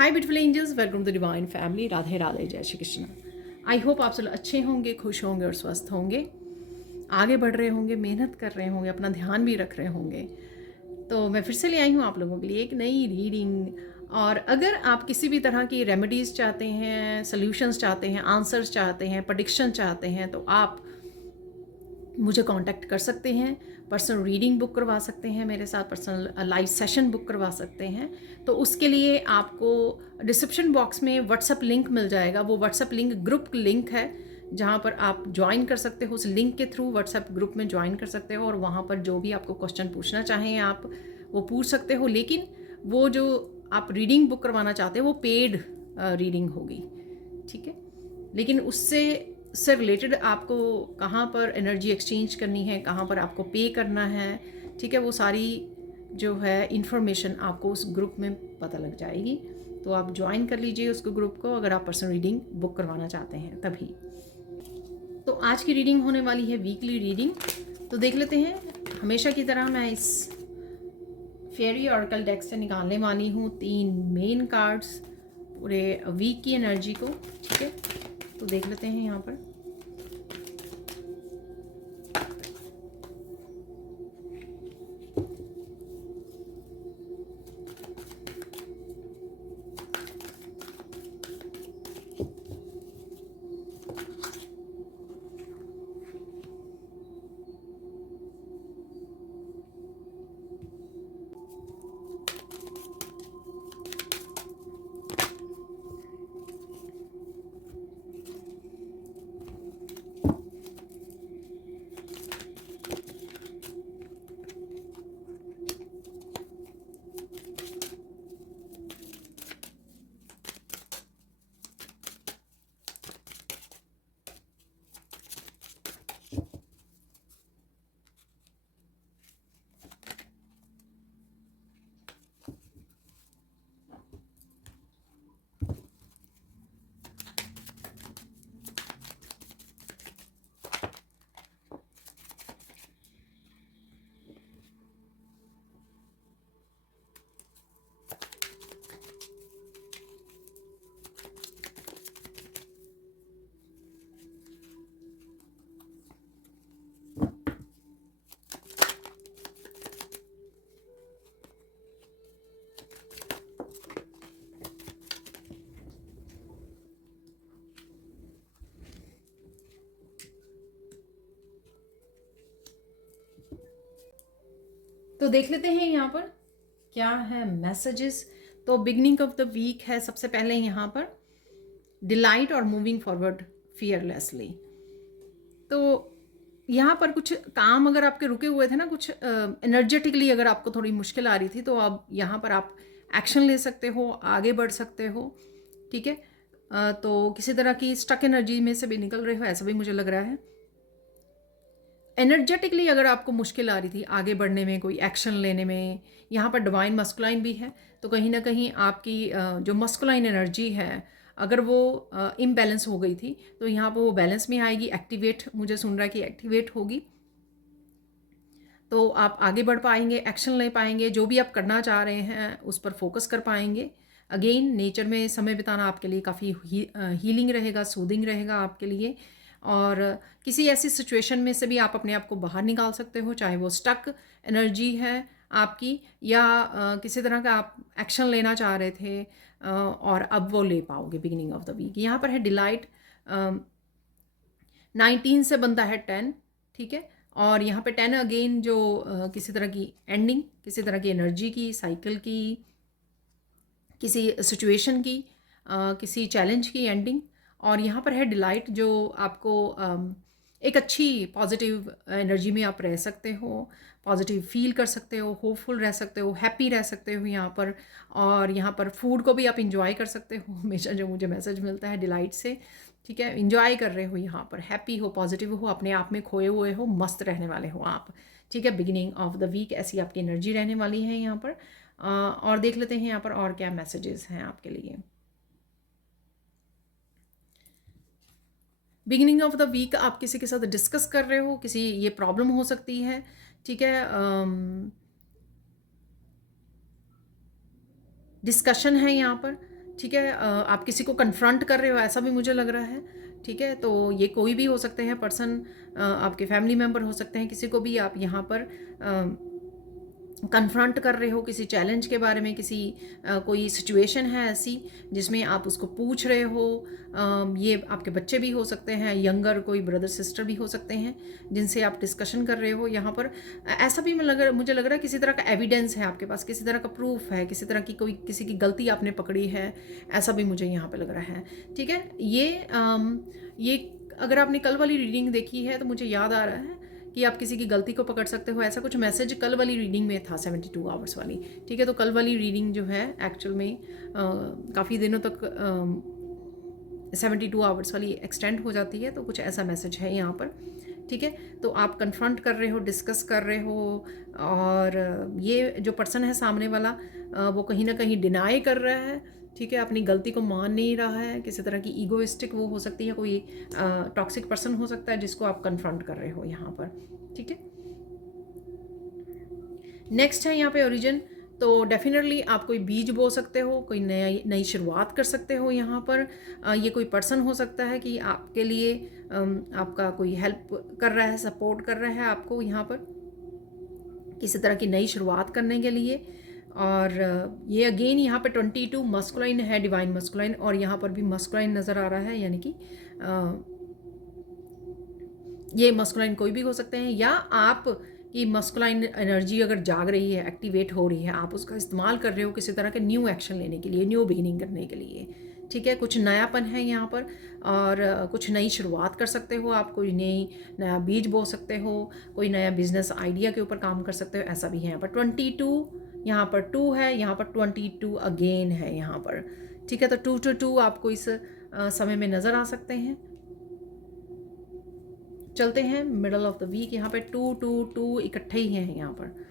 Hi beautiful angels, welcome to divine family. Radhe Radhe, जय Shri Krishna. I hope आप सब अच्छे होंगे, खुश होंगे और स्वस्थ होंगे, आगे बढ़ रहे होंगे, मेहनत कर रहे होंगे, अपना ध्यान भी रख रहे होंगे। तो मैं फिर से ले आई हूँ आप लोगों के लिए एक नई रीडिंग। और अगर आप किसी भी तरह की रेमेडीज़ चाहते हैं, सोल्यूशंस चाहते हैं, आंसर्स चाहते हैं, प्रेडिक्शन चाहते हैं, तो आप मुझे कांटेक्ट कर सकते हैं। पर्सनल रीडिंग बुक करवा सकते हैं मेरे साथ, पर्सनल लाइव सेशन बुक करवा सकते हैं। तो उसके लिए आपको डिस्क्रिप्शन बॉक्स में व्हाट्सएप लिंक मिल जाएगा। वो व्हाट्सएप लिंक ग्रुप लिंक है जहाँ पर आप ज्वाइन कर सकते हो। उस लिंक के थ्रू व्हाट्सएप ग्रुप में ज्वाइन कर सकते हो और वहाँ पर जो भी आपको क्वेश्चन पूछना चाहें आप वो पूछ सकते हो। लेकिन वो जो आप रीडिंग बुक करवाना चाहते हो वो पेड रीडिंग होगी, ठीक है। लेकिन उससे रिलेटेड आपको कहाँ पर एनर्जी एक्सचेंज करनी है, कहाँ पर आपको पे करना है, ठीक है, वो सारी जो है इन्फॉर्मेशन आपको उस ग्रुप में पता लग जाएगी। तो आप ज्वाइन कर लीजिए उस ग्रुप को अगर आप पर्सनल रीडिंग बुक करवाना चाहते हैं तभी। तो आज की रीडिंग होने वाली है वीकली रीडिंग। तो देख लेते हैं। हमेशा की तरह मैं इस फेयरी ऑरेकल डेक से निकालने वाली हूँ 3 मेन कार्ड्स पूरे वीक की एनर्जी को, ठीक है। तो देख लेते हैं यहाँ पर। तो देख लेते हैं यहाँ पर क्या है मैसेजेस। तो बिगनिंग ऑफ द वीक है सबसे पहले यहाँ पर, डिलाइट और मूविंग फॉरवर्ड फियरलेसली। तो यहाँ पर कुछ काम अगर आपके रुके हुए थे ना, कुछ एनर्जेटिकली अगर आपको थोड़ी मुश्किल आ रही थी, तो अब यहाँ पर आप एक्शन ले सकते हो, आगे बढ़ सकते हो, ठीक है। तो किसी तरह की स्टक एनर्जी में से भी निकल रहे हो, ऐसा भी मुझे लग रहा है। एनर्जेटिकली अगर आपको मुश्किल आ रही थी आगे बढ़ने में, कोई एक्शन लेने में, यहाँ पर डिवाइन मस्कुलाइन भी है, तो कहीं ना कहीं आपकी जो मस्कुलाइन एनर्जी है अगर वो इम्बैलेंस हो गई थी तो यहाँ पर वो बैलेंस में आएगी, एक्टिवेट, मुझे सुन रहा है कि एक्टिवेट होगी। तो आप आगे बढ़ पाएंगे, एक्शन ले पाएंगे, जो भी आप करना चाह रहे हैं उस पर फोकस कर पाएंगे। अगेन नेचर में समय बिताना आपके लिए काफ़ी हीलिंग रहेगा, सूदिंग रहेगा आपके लिए। और किसी ऐसी सिचुएशन में से भी आप अपने आप को बाहर निकाल सकते हो, चाहे वो स्टक एनर्जी है आपकी या किसी तरह का आप एक्शन लेना चाह रहे थे और अब वो ले पाओगे बिगिनिंग ऑफ द वीक। यहाँ पर है डिलाइट, 19 से बनता है 10, ठीक है। और यहाँ पे 10 अगेन जो किसी तरह की एंडिंग, किसी तरह की एनर्जी की, साइकिल की, किसी सिचुएशन की, किसी चैलेंज की एंडिंग। और यहाँ पर है डिलाइट जो आपको एक अच्छी पॉजिटिव एनर्जी में आप रह सकते हो, पॉजिटिव फील कर सकते हो, होपफुल रह सकते हो, हैप्पी रह सकते हो यहाँ पर। और यहाँ पर फूड को भी आप इंजॉय कर सकते हो, हमेशा जो मुझे मैसेज मिलता है डिलाइट से, ठीक है। इंजॉय कर रहे हो यहाँ पर, हैप्पी हो, पॉजिटिव हो, अपने आप में खोए हुए हो, मस्त रहने वाले हो आप, ठीक है। बिगिनिंग ऑफ द वीक ऐसी आपकी एनर्जी रहने वाली है यहाँ पर। और देख लेते हैं यहाँ पर और क्या मैसेजेस हैं आपके लिए। बिगिनिंग ऑफ द वीक आप किसी के साथ डिस्कस कर रहे हो, किसी ये प्रॉब्लम हो सकती है, ठीक है। डिस्कशन है यहाँ पर, ठीक है, आप किसी को कन्फ्रंट कर रहे हो ऐसा भी मुझे लग रहा है। ठीक है, तो ये कोई भी हो सकते हैं पर्सन, आपके फैमिली मेम्बर हो सकते हैं, किसी को भी आप यहाँ पर कन्फ्रंट कर रहे हो किसी चैलेंज के बारे में, किसी कोई सिचुएशन है ऐसी जिसमें आप उसको पूछ रहे हो। ये आपके बच्चे भी हो सकते हैं, यंगर कोई ब्रदर सिस्टर भी हो सकते हैं जिनसे आप डिस्कशन कर रहे हो यहाँ पर। ऐसा भी मुझे लग रहा है किसी तरह का एविडेंस है आपके पास, किसी तरह का प्रूफ है, किसी तरह की कोई किसी की गलती आपने पकड़ी है, ऐसा भी मुझे यहाँ पर लग रहा है। ठीक है, ये अगर आपने कल वाली रीडिंग देखी है तो मुझे याद आ रहा है कि आप किसी की गलती को पकड़ सकते हो, ऐसा कुछ मैसेज कल वाली रीडिंग में था 72 आवर्स वाली। ठीक है, तो कल वाली रीडिंग जो है एक्चुअल में काफ़ी दिनों तक 72 आवर्स वाली एक्सटेंड हो जाती है, तो कुछ ऐसा मैसेज है यहाँ पर। ठीक है, तो आप कन्फ्रंट कर रहे हो, डिस्कस कर रहे हो, और ये जो पर्सन है सामने वाला वो कहीं ना कहीं डिनाई कर रहा है। ठीक है, अपनी गलती को मान नहीं रहा है, किसी तरह की ईगोइस्टिक वो हो सकती है, कोई टॉक्सिक पर्सन हो सकता है जिसको आप कन्फ्रंट कर रहे हो यहाँ पर। ठीक है, नेक्स्ट है यहाँ पे ओरिजिन। तो डेफिनेटली आप कोई बीज बो सकते हो, कोई नई शुरुआत कर सकते हो यहाँ पर। ये कोई पर्सन हो सकता है कि आपके लिए आपका कोई हेल्प कर रहा है, सपोर्ट कर रहा है आपको यहाँ पर किसी तरह की नई शुरुआत करने के लिए। और ये अगेन यहाँ पे 22 मस्कुलाइन है, डिवाइन मस्कुलाइन, और यहाँ पर भी मस्कुलाइन नज़र आ रहा है, यानी कि ये मस्कुलाइन कोई भी हो सकते हैं, या आप की मस्कुलाइन एनर्जी अगर जाग रही है, एक्टिवेट हो रही है, आप उसका इस्तेमाल कर रहे हो किसी तरह के न्यू एक्शन लेने के लिए, न्यू बिगिनिंग करने के लिए। ठीक है, कुछ नयापन है यहाँ पर, और कुछ नई शुरुआत कर सकते हो आप, कोई नया बीज बो सकते हो, कोई नया बिजनेस आइडिया के ऊपर काम कर सकते हो, ऐसा भी है यहाँ पर। 22 यहाँ पर 2 है, यहाँ पर 22 अगेन है यहाँ पर। ठीक है, तो 2 to 2 आपको इस समय में नज़र आ सकते हैं। चलते हैं मिडल ऑफ द वीक, यहाँ पे 2 2 2 इकट्ठे ही हैं यहाँ पर।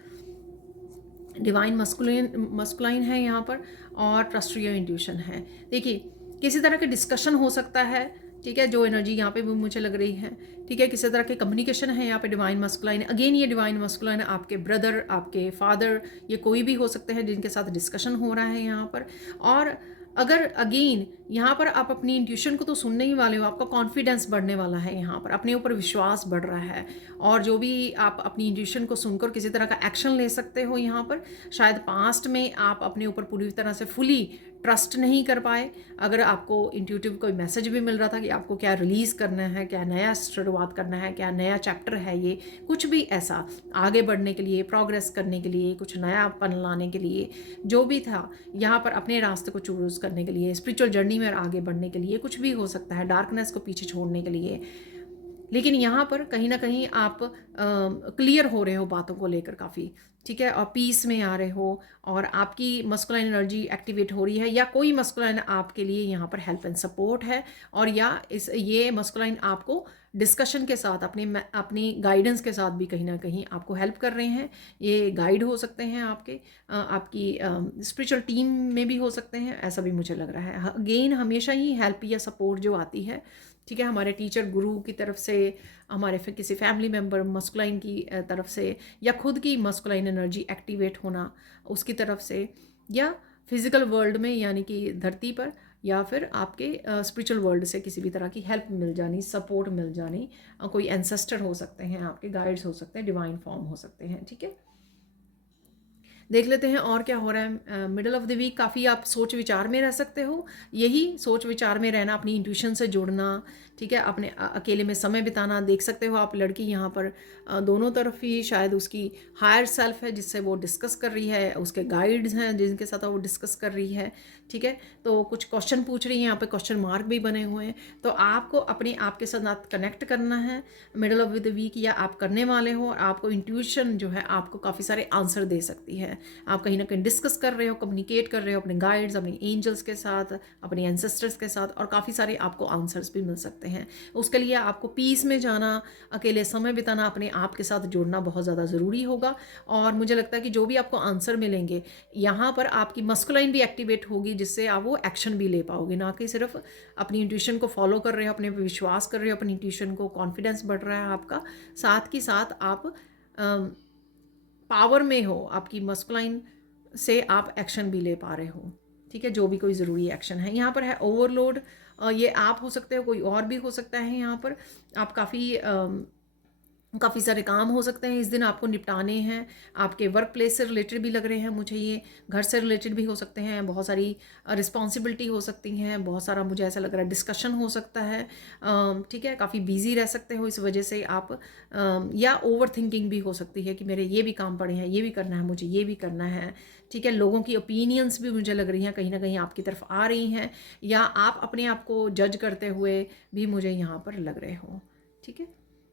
डिवाइन मस्कुलाइन है यहाँ पर, और ट्रस्ट योर इंट्यूशन है। देखिए, किसी तरह के डिस्कशन हो सकता है। ठीक है, जो एनर्जी यहाँ पे भी मुझे लग रही है। ठीक है, किसी तरह के कम्युनिकेशन है यहाँ पे डिवाइन मस्कुलाइन। अगेन ये डिवाइन मस्कुलाइन आपके ब्रदर, आपके फादर, ये कोई भी हो सकते हैं जिनके साथ डिस्कशन हो रहा है यहाँ पर। और अगर अगेन यहाँ पर आप अपनी इंट्यूशन को तो सुनने ही वाले हो, आपका कॉन्फिडेंस बढ़ने वाला है यहाँ पर, अपने ऊपर विश्वास बढ़ रहा है, और जो भी आप अपनी इंट्यूशन को सुनकर किसी तरह का एक्शन ले सकते हो यहाँ पर। शायद पास्ट में आप अपने ऊपर पूरी तरह से फुली ट्रस्ट नहीं कर पाए, अगर आपको इंट्यूटिव कोई मैसेज भी मिल रहा था कि आपको क्या रिलीज़ करना है, क्या नया शुरुआत करना है, क्या नया चैप्टर है, ये कुछ भी ऐसा आगे बढ़ने के लिए, प्रोग्रेस करने के लिए, कुछ नयापन लाने के लिए, जो भी था यहाँ पर अपने रास्ते को चूज़ करने के लिए, स्पिरिचुअल जर्नी में आगे बढ़ने के लिए, कुछ भी हो सकता है, डार्कनेस को पीछे छोड़ने के लिए। लेकिन यहाँ पर कहीं ना कहीं आप क्लियर हो रहे हो बातों को लेकर काफ़ी। ठीक है, और पीस में आ रहे हो, और आपकी मस्कुलाइन एनर्जी एक्टिवेट हो रही है, या कोई मस्कुलाइन आपके लिए यहाँ पर हेल्प एंड सपोर्ट है, और या ये मस्कुलाइन आपको डिस्कशन के साथ, अपनी गाइडेंस के साथ भी कहीं ना कहीं आपको हेल्प कर रहे हैं। ये गाइड हो सकते हैं आपकी स्पिरिचुअल टीम में भी हो सकते हैं, ऐसा भी मुझे लग रहा है। अगेन हमेशा ही हेल्प या सपोर्ट जो आती है, ठीक है, हमारे टीचर गुरु की तरफ से, हमारे फिर किसी फैमिली मेम्बर मस्कुलाइन की तरफ से, या खुद की मस्कुलाइन एनर्जी एक्टिवेट होना उसकी तरफ से, या फिजिकल वर्ल्ड में यानी कि धरती पर, या फिर आपके स्पिरिचुअल वर्ल्ड से किसी भी तरह की हेल्प मिल जानी, सपोर्ट मिल जानी। कोई एंसेस्टर हो सकते हैं, आपके गाइड्स हो सकते हैं, डिवाइन फॉर्म हो सकते हैं। ठीक है, देख लेते हैं और क्या हो रहा है मिडल ऑफ द वीक। काफ़ी आप सोच विचार में रह सकते हो, यही सोच विचार में रहना, अपनी इंट्यूशन से जुड़ना। ठीक है, अपने अकेले में समय बिताना। देख सकते हो आप लड़की यहाँ पर दोनों तरफ ही शायद उसकी हायर सेल्फ है जिससे वो डिस्कस कर रही है, उसके गाइड्स हैं जिनके साथ वो डिस्कस कर रही है। ठीक है, तो कुछ क्वेश्चन पूछ रही है, यहाँ पे क्वेश्चन मार्क भी बने हुए हैं। तो आपको अपने आप के साथ कनेक्ट करना है मिडल ऑफ द वीक, या आप करने वाले हो। आपको इंट्यूशन जो है आपको काफ़ी सारे आंसर दे सकती है। आप कहीं ना कहीं डिस्कस कर रहे हो, कम्युनिकेट कर रहे हो अपने गाइड्स, अपने एंजल्स के साथ, अपने एंसेस्टर्स के साथ, और काफ़ी सारे आपको आंसर्स भी मिल सकते हैं। उसके लिए आपको पीस में जाना, अकेले समय बिताना, अपने आप के साथ जुड़ना बहुत ज़्यादा ज़रूरी होगा। और मुझे लगता है कि जो भी आपको आंसर मिलेंगे यहाँ पर, आपकी मस्कुलाइन भी एक्टिवेट होगी, जिससे आप वो एक्शन भी ले पाओगे, ना कि सिर्फ अपनी इंट्यूशन को फॉलो कर रहे हो, अपने पे विश्वास कर रहे हो, अपनी इंट्यूशन को, कॉन्फिडेंस बढ़ रहा है आपका, साथ ही साथ आप पावर में हो, आपकी मस्कुलाइन से आप एक्शन भी ले पा रहे हो। ठीक है, जो भी कोई ज़रूरी एक्शन है। यहाँ पर है ओवरलोड, ये आप हो सकते हो, कोई और भी हो सकता है। यहाँ पर आप काफ़ी सारे काम हो सकते हैं इस दिन आपको निपटाने हैं। आपके वर्क प्लेस से रिलेटेड भी लग रहे हैं मुझे, ये घर से रिलेटेड भी हो सकते हैं। बहुत सारी रिस्पॉन्सिबिलिटी हो सकती हैं, बहुत सारा मुझे ऐसा लग रहा है डिस्कशन हो सकता है। ठीक है, काफ़ी बिजी रह सकते हो इस वजह से आप, या ओवर थिंकिंग भी हो सकती है कि मेरे ये भी काम पड़े हैं, ये भी करना है, मुझे ये भी करना है। ठीक है, लोगों की ओपिनियंस भी मुझे लग रही हैं कहीं ना कहीं आपकी तरफ आ रही हैं, या आप अपने आप को जज करते हुए भी मुझे यहाँ पर लग रहे हो। ठीक है,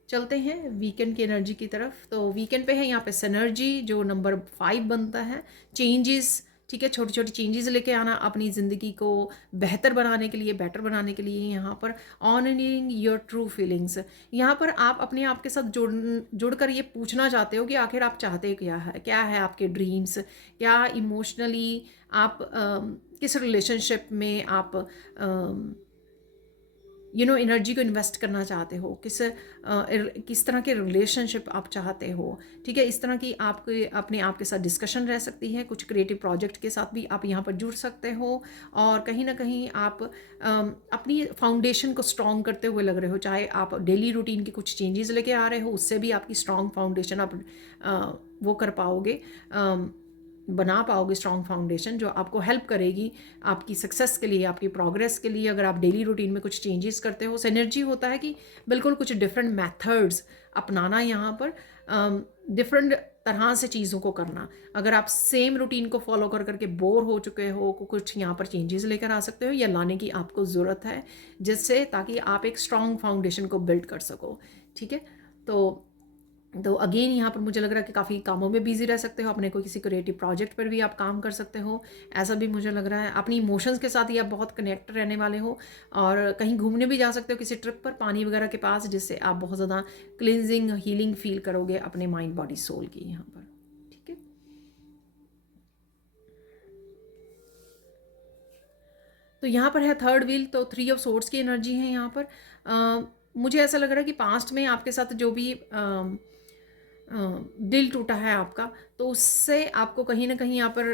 चलते हैं वीकेंड की एनर्जी की तरफ। तो वीकेंड पे है यहाँ पे सिनर्जी, जो नंबर 5 बनता है, चेंजेस। ठीक है, छोटी छोटी चेंजेस लेके आना अपनी ज़िंदगी को बेहतर बनाने के लिए, बेटर बनाने के लिए। यहाँ पर ऑनरिंग योर ट्रू फीलिंग्स, यहाँ पर आप अपने आप के साथ जुड़कर ये पूछना चाहते हो कि आखिर आप चाहते क्या है आपके ड्रीम्स, क्या इमोशनली आप किस रिलेशनशिप में आप एनर्जी को इन्वेस्ट करना चाहते हो, किस तरह के रिलेशनशिप आप चाहते हो। ठीक है, इस तरह की आपके अपने आप के साथ डिस्कशन रह सकती है। कुछ क्रिएटिव प्रोजेक्ट के साथ भी आप यहाँ पर जुड़ सकते हो, और कहीं ना कहीं आप अपनी फाउंडेशन को स्ट्रॉन्ग करते हुए लग रहे हो। चाहे आप डेली रूटीन के कुछ चेंजेस लेके आ रहे हो, उससे भी आपकी स्ट्रॉन्ग फाउंडेशन आप वो कर पाओगे, बना पाओगे स्ट्रॉन्ग फाउंडेशन, जो आपको हेल्प करेगी आपकी सक्सेस के लिए, आपकी प्रोग्रेस के लिए। अगर आप डेली रूटीन में कुछ चेंजेस करते हो, सिनर्जी होता है कि बिल्कुल कुछ डिफरेंट मेथड्स अपनाना, यहाँ पर डिफरेंट तरह से चीज़ों को करना। अगर आप सेम रूटीन को फॉलो कर करके बोर हो चुके हो, कुछ यहाँ पर चेंजेस लेकर आ सकते हो, या लाने की आपको ज़रूरत है, जिससे ताकि आप एक स्ट्रॉन्ग फाउंडेशन को बिल्ड कर सको। ठीक है, तो अगेन यहाँ पर मुझे लग रहा है कि काफ़ी कामों में बिजी रह सकते हो, अपने कोई किसी क्रिएटिव प्रोजेक्ट पर भी आप काम कर सकते हो, ऐसा भी मुझे लग रहा है। अपनी इमोशंस के साथ ही आप बहुत कनेक्ट रहने वाले हो, और कहीं घूमने भी जा सकते हो किसी ट्रिप पर पानी वगैरह के पास, जिससे आप बहुत ज़्यादा क्लिनजिंग हीलिंग फील करोगे अपने माइंड बॉडी सोल की यहाँ पर। ठीक है, तो यहाँ पर है थर्ड व्हील, तो 3 ऑफ सोर्ड्स की एनर्जी है यहाँ पर। मुझे ऐसा लग रहा है कि पास्ट में आपके साथ जो भी दिल टूटा है आपका, तो उससे आपको कहीं ना कहीं यहाँ पर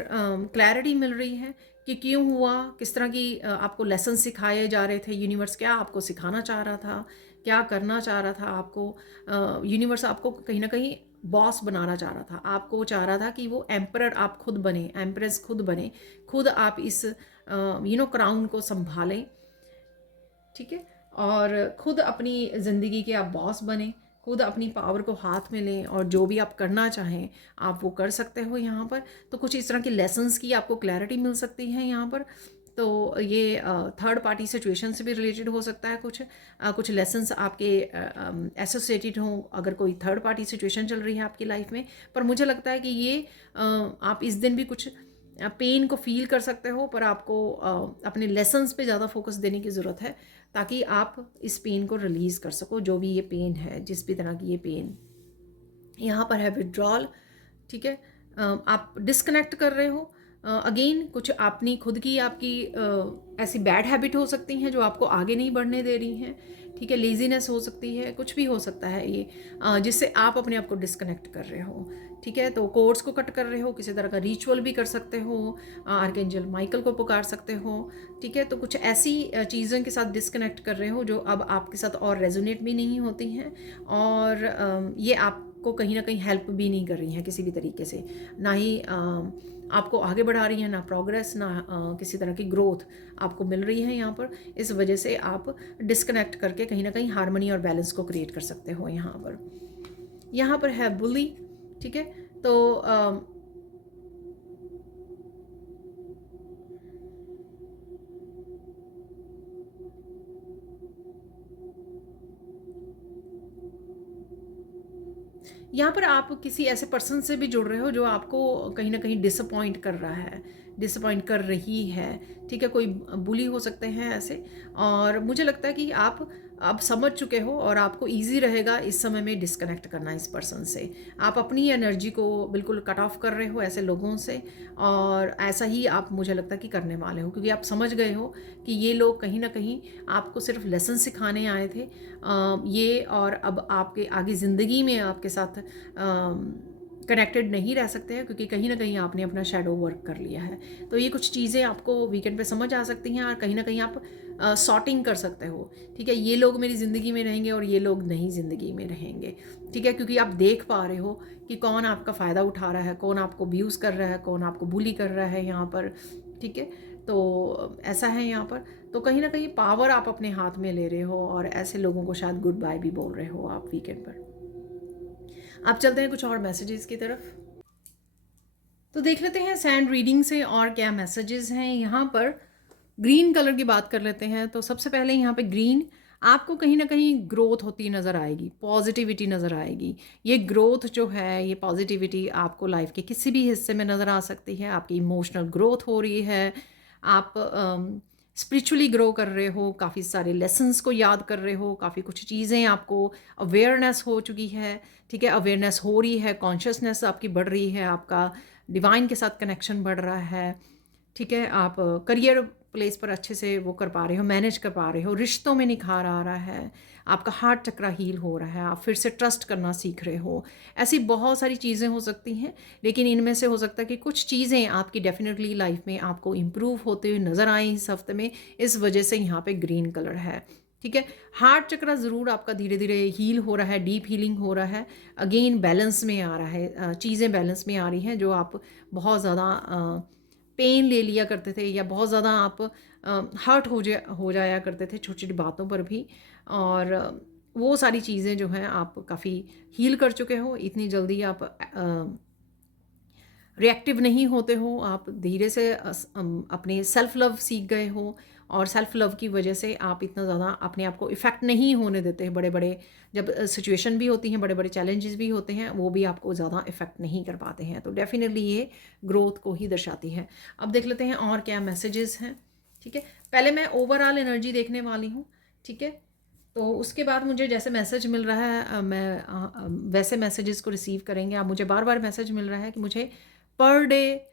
क्लैरिटी मिल रही है कि क्यों हुआ, किस तरह की आपको लेसन सिखाए जा रहे थे। यूनिवर्स क्या आपको सिखाना चाह रहा था, क्या करना चाह रहा था आपको। यूनिवर्स आपको कहीं ना कहीं बॉस बनाना चाह रहा था, आपको चाह रहा था कि वो एम्परर आप खुद बने, एम्प्रेस खुद बने, खुद आप इस क्राउन को संभालें। ठीक है, और खुद अपनी ज़िंदगी के आप बॉस बने, खुद अपनी पावर को हाथ में लें, और जो भी आप करना चाहें आप वो कर सकते हो यहाँ पर। तो कुछ इस तरह की लेसन्स की आपको क्लैरिटी मिल सकती है यहाँ पर। तो ये थर्ड पार्टी सिचुएशन से भी रिलेटेड हो सकता है, कुछ लेसन्स आपके एसोसिएटेड हों अगर कोई थर्ड पार्टी सिचुएशन चल रही है आपकी लाइफ में। पर मुझे लगता है कि ये आप इस दिन भी कुछ पेन को फील कर सकते हो, पर आपको अपने लेसन्स पे ज़्यादा फोकस देने की ज़रूरत है, ताकि आप इस पेन को रिलीज़ कर सको, जो भी ये पेन है, जिस भी तरह की ये पेन। यहाँ पर है विड्रॉल। ठीक है, आप डिस्कनेक्ट कर रहे हो। अगेन कुछ अपनी खुद की आपकी ऐसी बैड हैबिट हो सकती हैं जो आपको आगे नहीं बढ़ने दे रही हैं। ठीक है, लेजीनेस हो सकती है, कुछ भी हो सकता है ये, जिससे आप अपने आप को डिस्कनेक्ट कर रहे हो। ठीक है, तो कोर्स को कट कर रहे हो, किसी तरह का रिचुअल भी कर सकते हो, आर्कएंजल माइकल को पुकार सकते हो। ठीक है, तो कुछ ऐसी चीज़ों के साथ डिस्कनेक्ट कर रहे हो जो अब आपके साथ और रेजोनेट भी नहीं होती हैं, और ये आपको कहीं ना कहीं हेल्प भी नहीं कर रही हैं किसी भी तरीके से, ना ही आपको आगे बढ़ा रही है, ना प्रोग्रेस, ना किसी तरह की ग्रोथ आपको मिल रही है यहाँ पर। इस वजह से आप डिस्कनेक्ट करके कहीं ना कहीं हार्मनी और बैलेंस को क्रिएट कर सकते हो यहाँ पर। यहाँ पर है बुली। ठीक है, तो यहाँ पर आप किसी ऐसे पर्सन से भी जुड़ रहे हो जो आपको कहीं ना कहीं डिसअपॉइंट कर रहा है, डिसअपॉइंट कर रही है। ठीक है, कोई बुली हो सकते हैं ऐसे, और मुझे लगता है कि आप अब समझ चुके हो, और आपको इजी रहेगा इस समय में डिस्कनेक्ट करना इस पर्सन से। आप अपनी एनर्जी को बिल्कुल कट ऑफ कर रहे हो ऐसे लोगों से, और ऐसा ही आप मुझे लगता है कि करने वाले हो, क्योंकि आप समझ गए हो कि ये लोग कहीं ना कहीं आपको सिर्फ लेसन सिखाने आए थे, ये, और अब आपके आगे ज़िंदगी में आपके साथ कनेक्टेड नहीं रह सकते हैं, क्योंकि कहीं ना कहीं आपने अपना शैडो वर्क कर लिया है। तो ये कुछ चीज़ें आपको वीकेंड पे समझ आ सकती हैं और कहीं ना कहीं आप सॉर्टिंग कर सकते हो। ठीक है, ये लोग मेरी ज़िंदगी में रहेंगे और ये लोग नहीं ज़िंदगी में रहेंगे। ठीक है, क्योंकि आप देख पा रहे हो कि कौन आपका फ़ायदा उठा रहा है, कौन आपको अब्यूज़ कर रहा है, कौन आपको बुली कर रहा है यहाँ पर। ठीक है, तो ऐसा है यहाँ पर। तो कहीं ना कहीं पावर आप अपने हाथ में ले रहे हो और ऐसे लोगों को शायद गुड बाय भी बोल रहे हो आप वीकेंड पर। अब चलते हैं कुछ और मैसेजेस की तरफ। तो देख लेते हैं सैंड रीडिंग से और क्या मैसेजेस हैं यहाँ पर। ग्रीन कलर की बात कर लेते हैं। तो सबसे पहले यहाँ पे ग्रीन, आपको कहीं ना कहीं ग्रोथ होती नज़र आएगी, पॉजिटिविटी नज़र आएगी। ये ग्रोथ जो है, ये पॉजिटिविटी आपको लाइफ के किसी भी हिस्से में नज़र आ सकती है। आपकी इमोशनल ग्रोथ हो रही है, आप स्पिरिचुअली ग्रो कर रहे हो, काफ़ी सारे लेसन्स को याद कर रहे हो, काफ़ी कुछ चीज़ें आपको अवेयरनेस हो चुकी है। ठीक है, अवेयरनेस हो रही है, कॉन्शियसनेस आपकी बढ़ रही है, आपका डिवाइन के साथ कनेक्शन बढ़ रहा है। ठीक है, आप करियर प्लेस पर अच्छे से वो कर पा रहे हो, मैनेज कर पा रहे हो, रिश्तों में निखार आ रहा है, आपका हार्ट चक्रा हील हो रहा है, आप फिर से ट्रस्ट करना सीख रहे हो। ऐसी बहुत सारी चीज़ें हो सकती हैं, लेकिन इनमें से हो सकता है कि कुछ चीज़ें आपकी डेफिनेटली लाइफ में आपको इम्प्रूव होते हुए नज़र आए इस हफ्ते में, इस वजह से यहाँ पे ग्रीन कलर है। ठीक है, हार्ट चक्रा ज़रूर आपका धीरे धीरे हील हो रहा है, डीप हीलिंग हो रहा है, अगेन बैलेंस में आ रहा है, चीज़ें बैलेंस में आ रही हैं। जो आप बहुत ज़्यादा पेन ले लिया करते थे या बहुत ज़्यादा आप हर्ट हो जाया करते थे छोटी छोटी बातों पर भी, और वो सारी चीज़ें जो हैं आप काफ़ी हील कर चुके हो। इतनी जल्दी आप रिएक्टिव नहीं होते हो, आप धीरे से अपने सेल्फ लव सीख गए हो, और सेल्फ लव की वजह से आप इतना ज़्यादा अपने आप को इफ़ेक्ट नहीं होने देते हैं। बड़े बड़े जब सिचुएशन भी होती हैं, बड़े बड़े चैलेंजेस भी होते हैं, वो भी आपको ज़्यादा इफ़ेक्ट नहीं कर पाते हैं। तो डेफिनेटली ये ग्रोथ को ही दर्शाती है। अब देख लेते हैं और क्या मैसेजेस हैं। ठीक है, पहले मैं ओवरऑल एनर्जी देखने वाली हूँ। ठीक है, तो उसके बाद मुझे जैसे मैसेज मिल रहा है वैसे मैसेजेस को रिसीव करेंगे। अब मुझे बार बार मैसेज मिल रहा है कि मुझे पर डे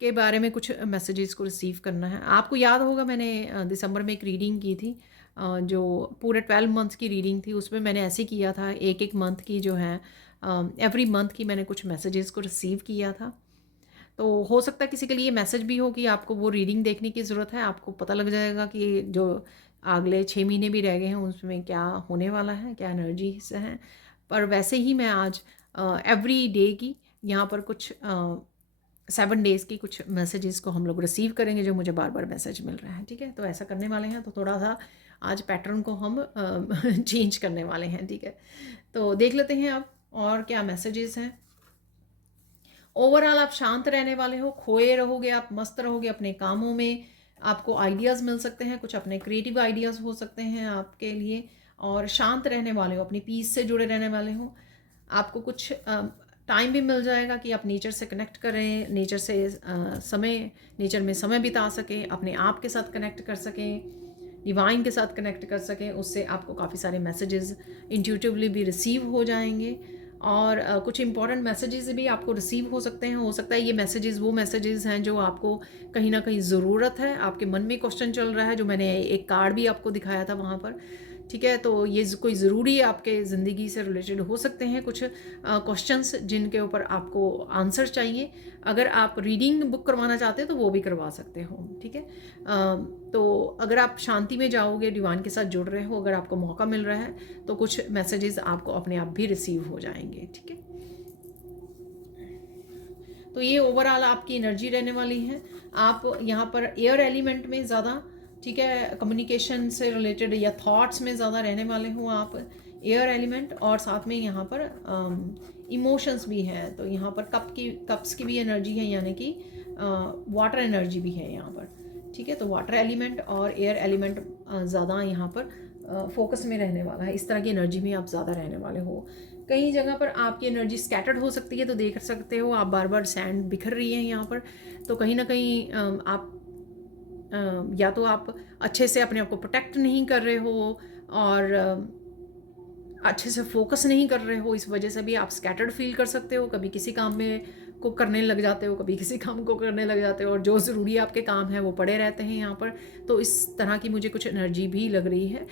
के बारे में कुछ मैसेजेस को रिसीव करना है। आपको याद होगा मैंने दिसंबर में एक रीडिंग की थी, जो पूरे 12 मंथ्स की रीडिंग थी। उसमें मैंने ऐसे किया था, एक एक मंथ की जो है एवरी मंथ की मैंने कुछ मैसेजेस को रिसीव किया था। तो हो सकता है किसी के लिए मैसेज भी हो कि आपको वो रीडिंग देखने की ज़रूरत है, आपको पता लग जाएगा कि जो अगले 6 महीने भी रह गए हैं उसमें क्या होने वाला है, क्या एनर्जीज हैं। पर वैसे ही मैं आज एवरी डे की यहाँ पर कुछ 7 डेज़ की कुछ मैसेजेस को हम लोग रिसीव करेंगे, जो मुझे बार बार मैसेज मिल रहा है। ठीक है, तो ऐसा करने वाले हैं। तो थोड़ा सा आज पैटर्न को हम चेंज करने वाले हैं। ठीक है, तो देख लेते हैं अब और क्या मैसेजेस हैं। ओवरऑल आप शांत रहने वाले हो, खोए रहोगे, आप मस्त रहोगे अपने कामों में, आपको आइडियाज़ मिल सकते हैं, कुछ अपने क्रिएटिव आइडियाज़ हो सकते हैं आपके लिए, और शांत रहने वाले हो, अपनी पीस से जुड़े रहने वाले हो। आपको कुछ टाइम भी मिल जाएगा कि आप नेचर से कनेक्ट करें, नेचर से नेचर में समय बिता सकें, अपने आप के साथ कनेक्ट कर सकें, डिवाइन के साथ कनेक्ट कर सकें। उससे आपको काफ़ी सारे मैसेजेस इंट्यूटिवली भी रिसीव हो जाएंगे, और कुछ इंपॉर्टेंट मैसेजेस भी आपको रिसीव हो सकते हैं। हो सकता है ये मैसेजेस वो मैसेजेस हैं जो आपको कहीं ना कहीं ज़रूरत है, आपके मन में क्वेश्चन चल रहा है, जो मैंने एक कार्ड भी आपको दिखाया था वहाँ पर। ठीक है, तो ये कोई ज़रूरी आपके ज़िंदगी से रिलेटेड हो सकते हैं कुछ क्वेश्चंस जिनके ऊपर आपको आंसर चाहिए। अगर आप रीडिंग बुक करवाना चाहते हैं तो वो भी करवा सकते हो। ठीक है, तो अगर आप शांति में जाओगे, डिवाइन के साथ जुड़ रहे हो, अगर आपको मौका मिल रहा है तो कुछ मैसेजेस आपको अपने आप भी रिसीव हो जाएंगे। ठीक है, तो ये ओवरऑल आपकी एनर्जी रहने वाली है। आप यहाँ पर एयर एलिमेंट में ज़्यादा, ठीक है, कम्युनिकेशन से रिलेटेड या थॉट्स में ज़्यादा रहने वाले हो आप, एयर एलिमेंट, और साथ में यहाँ पर इमोशंस भी हैं। तो यहाँ पर कप्स की भी एनर्जी है, यानी कि वाटर एनर्जी भी है यहाँ पर। ठीक है, तो वाटर एलिमेंट और एयर एलिमेंट ज़्यादा यहाँ पर फोकस में रहने वाला है। इस तरह की एनर्जी में आप ज़्यादा रहने वाले हो। कई जगह पर आपकी एनर्जी स्कैटर्ड हो सकती है, तो देख सकते हो आप बार बार सैंड बिखर रही है यहाँ पर। तो कहीं ना कहीं आप या तो आप अच्छे से अपने आप को प्रोटेक्ट नहीं कर रहे हो, और अच्छे से फोकस नहीं कर रहे हो, इस वजह से भी आप स्कैटर्ड फील कर सकते हो। कभी किसी काम में को करने लग जाते हो, कभी किसी काम को करने लग जाते हो, और जो ज़रूरी आपके काम हैं वो पड़े रहते हैं यहाँ पर। तो इस तरह की मुझे कुछ एनर्जी भी लग रही है,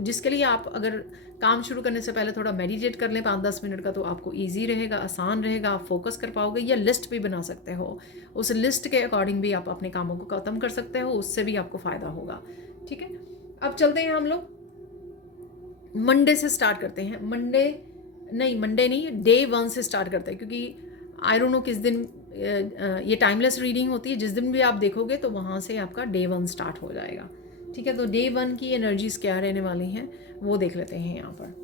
जिसके लिए आप अगर काम शुरू करने से पहले थोड़ा मेडिटेट कर लें 5-10 मिनट का, तो आपको ईजी रहेगा, आसान रहेगा, आप फोकस कर पाओगे। या लिस्ट भी बना सकते हो, उस लिस्ट के अकॉर्डिंग भी आप अपने कामों को ख़त्म कर सकते हो, उससे भी आपको फ़ायदा होगा। ठीक है, अब चलते हैं हम लोग मंडे से स्टार्ट करते हैं। मंडे नहीं, डे 1 से स्टार्ट करते हैं, क्योंकि आई डोंट नो किस दिन ये टाइमलेस रीडिंग होती है, जिस दिन भी आप देखोगे तो वहाँ से आपका डे 1 स्टार्ट हो जाएगा। ठीक है, तो डे 1 की एनर्जीज क्या रहने वाली हैं वो देख लेते हैं यहाँ पर।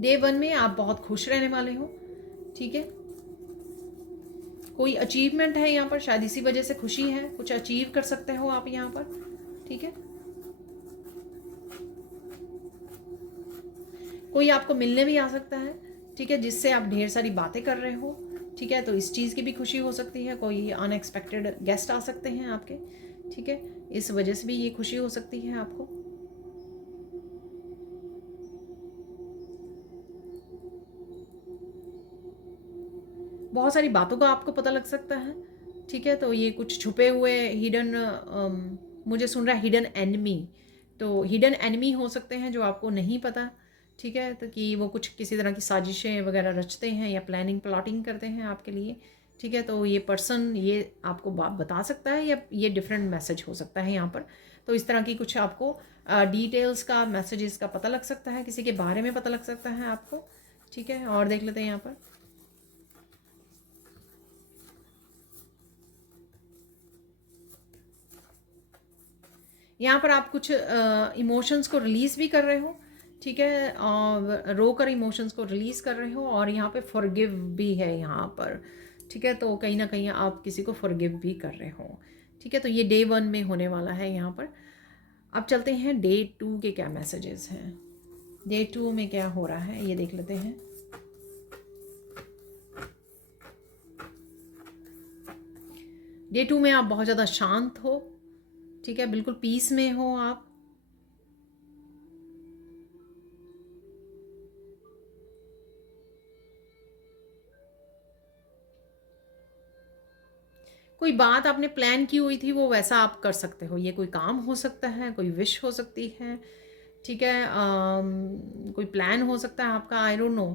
डे 1 में आप बहुत खुश रहने वाले हो। ठीक है, कोई अचीवमेंट है यहाँ पर, शायद इसी वजह से खुशी है, कुछ अचीव कर सकते हो आप यहाँ पर। ठीक है, कोई आपको मिलने भी आ सकता है। ठीक है, जिससे आप ढेर सारी बातें कर रहे हो। ठीक है, तो इस चीज़ की भी खुशी हो सकती है, कोई अनएक्सपेक्टेड गेस्ट आ सकते हैं आपके। ठीक है, इस वजह से भी ये खुशी हो सकती है आपको। बहुत सारी बातों का आपको पता लग सकता है। ठीक है, तो ये कुछ छुपे हुए हिडन, मुझे सुन रहा है हिडन एनिमी, तो हिडन एनिमी हो सकते हैं जो आपको नहीं पता। ठीक है, तो कि वो कुछ किसी तरह की साजिशें वगैरह रचते हैं या प्लानिंग प्लॉटिंग करते हैं आपके लिए। ठीक है, तो ये पर्सन ये आपको बात बता सकता है, या ये डिफरेंट मैसेज हो सकता है यहाँ पर। तो इस तरह की कुछ आपको डिटेल्स का, मैसेजेस का पता लग सकता है, किसी के बारे में पता लग सकता है आपको। ठीक है, और देख लेते हैं यहाँ पर। यहाँ पर आप कुछ इमोशंस को रिलीज़ भी कर रहे हो। ठीक है, और रो कर इमोशंस को रिलीज़ कर रहे हो, और यहाँ पे फॉरगिव भी है यहाँ पर। ठीक है, तो कहीं ना कहीं आप किसी को फॉरगिव भी कर रहे हो। ठीक है, तो ये डे 1 में होने वाला है यहाँ पर। अब चलते हैं डे 2 के क्या मैसेजेस हैं। डे 2 में क्या हो रहा है ये देख लेते हैं। डे 2 में आप बहुत ज़्यादा शांत हो। ठीक है, बिल्कुल पीस में हो आप। कोई बात आपने प्लान की हुई थी वो वैसा आप कर सकते हो। ये कोई काम हो सकता है, कोई विश हो सकती है। ठीक है, कोई प्लान हो सकता है आपका, आई डोंट नो,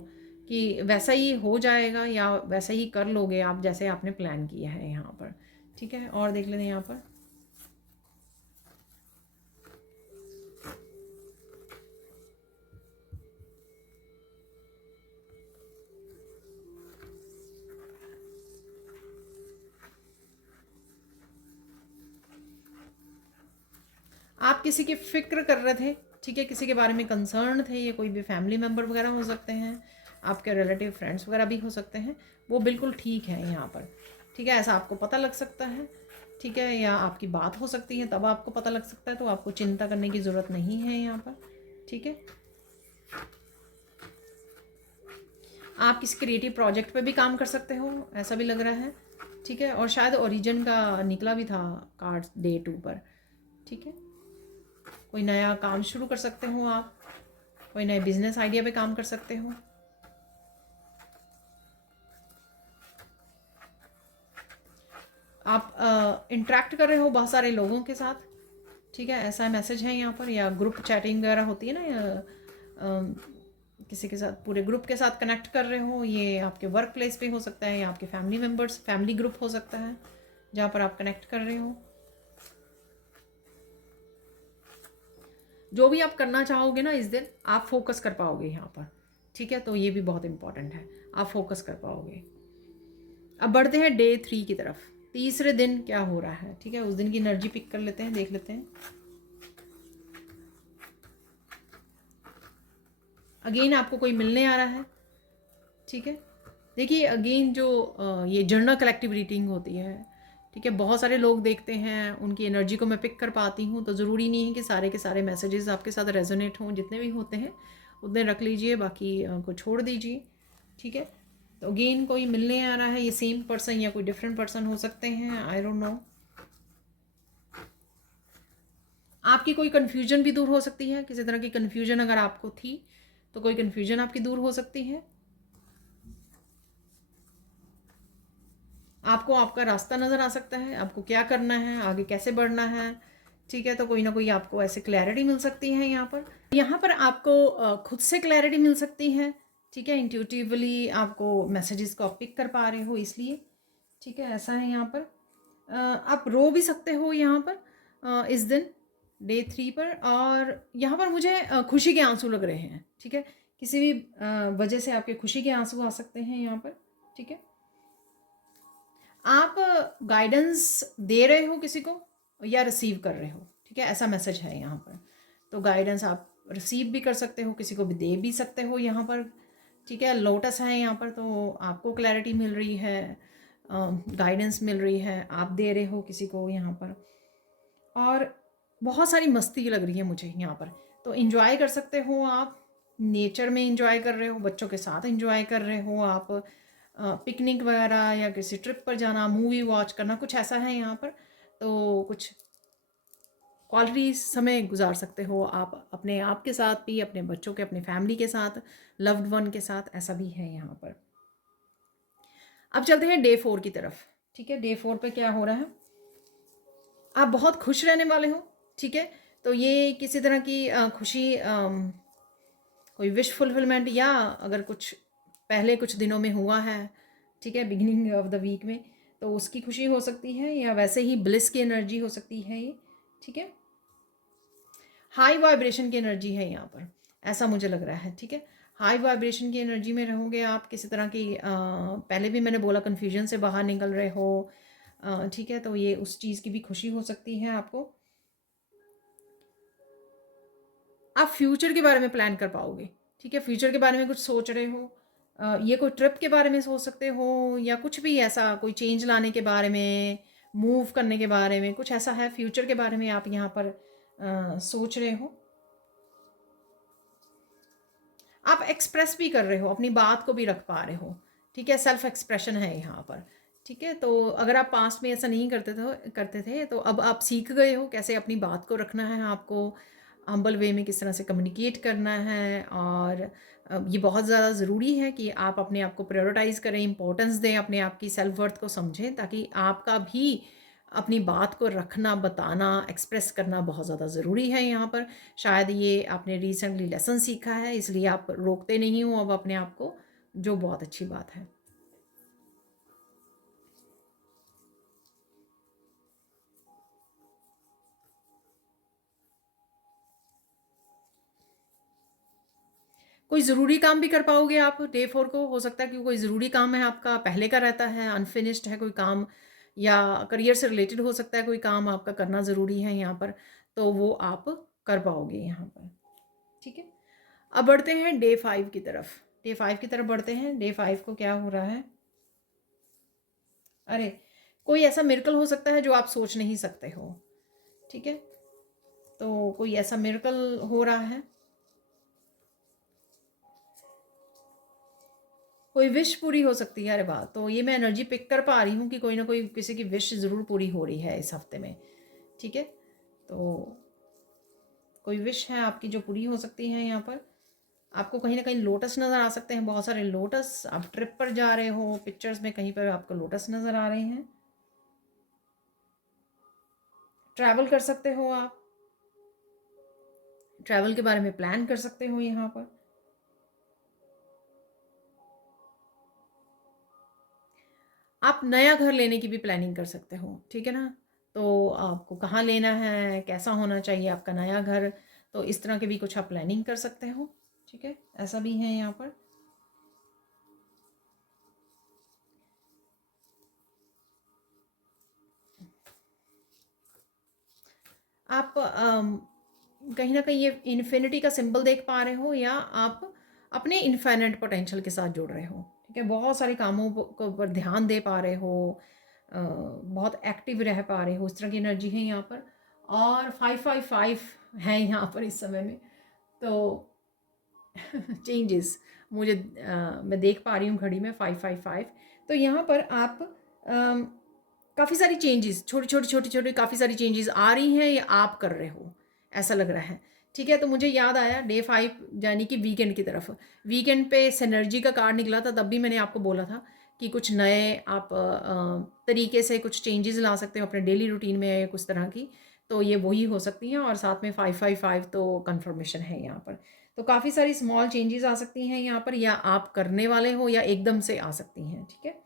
कि वैसा ही हो जाएगा या वैसा ही कर लोगे आप जैसे आपने प्लान किया है यहाँ पर। ठीक है, और देख लेते हैं यहाँ पर। आप किसी की फ़िक्र कर रहे थे। ठीक है, किसी के बारे में कंसर्न थे, ये कोई भी फैमिली मेम्बर वगैरह हो सकते हैं, आपके रिलेटिव फ्रेंड्स वगैरह भी हो सकते हैं। वो बिल्कुल ठीक है यहाँ पर। ठीक है, ऐसा आपको पता लग सकता है। ठीक है, या आपकी बात हो सकती है तब आपको पता लग सकता है, तो आपको चिंता करने की ज़रूरत नहीं है यहाँ पर। ठीक है, आप किसी क्रिएटिव प्रोजेक्ट पे भी काम कर सकते हो, ऐसा भी लग रहा है। ठीक है, और शायद ओरिजिन का निकला भी था कार्ड डे 2 पर। ठीक है, कोई नया काम शुरू कर सकते हो आप, कोई नए बिजनेस आइडिया पे काम कर सकते हो। आप इंटरेक्ट कर रहे हो बहुत सारे लोगों के साथ। ठीक है, ऐसा मैसेज है यहाँ पर। या ग्रुप चैटिंग वगैरह होती है ना, या किसी के साथ, पूरे ग्रुप के साथ कनेक्ट कर रहे हो। ये आपके वर्क प्लेस पे हो सकता है, या आपके फैमिली मेम्बर्स, फैमिली ग्रुप हो सकता है जहाँ पर आप कनेक्ट कर रहे हो। जो भी आप करना चाहोगे ना इस दिन, आप फोकस कर पाओगे यहाँ पर। ठीक है, तो ये भी बहुत इंपॉर्टेंट है, आप फोकस कर पाओगे। अब बढ़ते हैं डे 3 की तरफ। तीसरे दिन क्या हो रहा है। ठीक है, उस दिन की एनर्जी पिक कर लेते हैं, देख लेते हैं। अगेन आपको कोई मिलने आ रहा है। ठीक है, देखिए अगेन जो ये जर्नल कलेक्टिव रीडिंग होती है। ठीक है, बहुत सारे लोग देखते हैं, उनकी एनर्जी को मैं पिक कर पाती हूँ, तो ज़रूरी नहीं है कि सारे के सारे मैसेजेस आपके साथ रेजोनेट हों। जितने भी होते हैं उतने रख लीजिए, बाकी को छोड़ दीजिए। ठीक है, तो अगेन कोई मिलने आ रहा है, ये सेम पर्सन या कोई डिफरेंट पर्सन हो सकते हैं, आई डोंट नो। आपकी कोई कन्फ्यूजन भी दूर हो सकती है, किसी तरह की कन्फ्यूजन अगर आपको थी तो कोई कन्फ्यूजन आपकी दूर हो सकती है। आपको आपका रास्ता नज़र आ सकता है, आपको क्या करना है, आगे कैसे बढ़ना है, ठीक है। तो कोई ना कोई आपको ऐसे क्लैरिटी मिल सकती है यहाँ पर आपको खुद से क्लैरिटी मिल सकती है, ठीक है। इंट्यूटिवली आपको मैसेजेस को आप पिक कर पा रहे हो इसलिए, ठीक है, ऐसा है यहाँ पर। आप रो भी सकते हो यहाँ पर इस दिन डे 3 पर। और यहाँ पर मुझे खुशी के आंसू लग रहे हैं, ठीक है। किसी भी वजह से आपके खुशी के आंसू आ सकते हैं यहाँ पर, ठीक है। आप गाइडेंस दे रहे हो किसी को या रिसीव कर रहे हो, ठीक है, ऐसा मैसेज है यहाँ पर। तो गाइडेंस आप रिसीव भी कर सकते हो, किसी को भी दे भी सकते हो यहाँ पर, ठीक है। लोटस है यहाँ पर, तो आपको क्लैरिटी मिल रही है, गाइडेंस मिल रही है, आप दे रहे हो किसी को यहाँ पर। और बहुत सारी मस्ती लग रही है मुझे यहाँ पर, तो इन्जॉय कर सकते हो आप, नेचर में इन्जॉय कर रहे हो, बच्चों के साथ इन्जॉय कर रहे हो आप, पिकनिक वगैरह या किसी ट्रिप पर जाना, मूवी वॉच करना, कुछ ऐसा है यहाँ पर। तो कुछ क्वालिटी समय गुजार सकते हो आप अपने आप के साथ भी, अपने बच्चों के, अपने फैमिली के साथ, लव्ड वन के साथ, ऐसा भी है यहाँ पर। अब चलते हैं डे 4 की तरफ, ठीक है। डे 4 पे क्या हो रहा है, आप बहुत खुश रहने वाले हो, ठीक है। तो ये किसी तरह की खुशी, कोई विश फुलफिलमेंट, या अगर कुछ पहले कुछ दिनों में हुआ है, ठीक है, बिगिनिंग ऑफ द वीक में, तो उसकी खुशी हो सकती है, या वैसे ही ब्लिस की एनर्जी हो सकती है ये, ठीक है। हाई वाइब्रेशन की एनर्जी है यहाँ पर, ऐसा मुझे लग रहा है, ठीक है। हाई वाइब्रेशन की एनर्जी में रहोगे आप, किसी तरह की पहले भी मैंने बोला कन्फ्यूजन से बाहर निकल रहे हो, ठीक है। तो ये उस चीज़ की भी खुशी हो सकती है आपको। आप फ्यूचर के बारे में प्लान कर पाओगे, ठीक है। फ्यूचर के बारे में कुछ सोच रहे हो, ये कोई ट्रिप के बारे में सोच सकते हो, या कुछ भी ऐसा कोई चेंज लाने के बारे में, मूव करने के बारे में, कुछ ऐसा है फ्यूचर के बारे में आप यहाँ पर सोच रहे हो। आप एक्सप्रेस भी कर रहे हो, अपनी बात को भी रख पा रहे हो, ठीक है। सेल्फ एक्सप्रेशन है यहाँ पर, ठीक है। तो अगर आप पास्ट में ऐसा नहीं करते थे तो अब आप सीख गए हो कैसे अपनी बात को रखना है, आपको हम्बल वे में किस तरह से कम्युनिकेट करना है। और ये बहुत ज़्यादा ज़रूरी है कि आप अपने आप को प्रायोरिटाइज़ करें, इंपॉर्टेंस दें, अपने आप की सेल्फ वर्थ को समझें, ताकि आपका भी अपनी बात को रखना, बताना, एक्सप्रेस करना बहुत ज़्यादा ज़रूरी है यहाँ पर। शायद ये आपने रिसेंटली लेसन सीखा है, इसलिए आप रोकते नहीं हो अब अपने आप को, जो बहुत अच्छी बात है। कोई ज़रूरी काम भी कर पाओगे आप डे 4 को, हो सकता है कि कोई ज़रूरी काम है आपका, पहले का रहता है, अनफिनिश्ड है कोई काम, या करियर से रिलेटेड हो सकता है कोई काम आपका करना ज़रूरी है यहाँ पर, तो वो आप कर पाओगे यहाँ पर, ठीक है। अब बढ़ते हैं डे 5 की तरफ, डे 5 की तरफ बढ़ते हैं। डे 5 को क्या हो रहा है, अरे कोई ऐसा मिरेकल हो सकता है जो आप सोच नहीं सकते हो, ठीक है। तो कोई ऐसा मिरेकल हो रहा है, कोई विश पूरी हो सकती है, अरे वाह। तो ये मैं एनर्जी पिक कर पा रही हूँ कि कोई ना कोई किसी की विश ज़रूर पूरी हो रही है इस हफ्ते में, ठीक है। तो कोई विश है आपकी जो पूरी हो सकती है यहाँ पर। आपको कहीं ना कहीं लोटस नज़र आ सकते हैं, बहुत सारे लोटस। आप ट्रिप पर जा रहे हो, पिक्चर्स में कहीं पर आपको लोटस नज़र आ रहे हैं। ट्रैवल कर सकते हो आप, ट्रैवल के बारे में प्लान कर सकते हो यहाँ पर। आप नया घर लेने की भी प्लानिंग कर सकते हो, ठीक है ना। तो आपको कहाँ लेना है, कैसा होना चाहिए आपका नया घर, तो इस तरह के भी कुछ आप प्लानिंग कर सकते हो, ठीक है, ऐसा भी है यहाँ पर। आप कहीं ना कहीं ये इन्फिनिटी का सिंबल देख पा रहे हो, या आप अपने इन्फाइनाइट पोटेंशियल के साथ जुड़ रहे हो, ठीक है। बहुत सारे कामों को पर ध्यान दे पा रहे हो, बहुत एक्टिव रह पा रहे हो, उस तरह की एनर्जी है यहाँ पर। और 555 है यहाँ पर इस समय में, तो चेंजेस मुझे मैं देख पा रही हूँ घड़ी में 555। तो यहाँ पर आप काफ़ी सारी चेंजेस, छोटी छोटी काफ़ी सारी चेंजेस आ रही हैं, या आप कर रहे हो, ऐसा लग रहा है। ठीक है, तो मुझे याद आया डे 5 यानी कि वीकेंड की तरफ, वीकेंड पे सिनर्जी का कार्ड निकला था, तब भी मैंने आपको बोला था कि कुछ नए आप तरीके से कुछ चेंजेस ला सकते हो अपने डेली रूटीन में या कुछ तरह की, तो ये वही हो सकती हैं। और साथ में 555 तो कंफर्मेशन है यहाँ पर। तो काफ़ी सारी स्मॉल चेंजेस आ सकती हैं यहाँ पर, या आप करने वाले हो या एकदम से आ सकती हैं। ठीक है,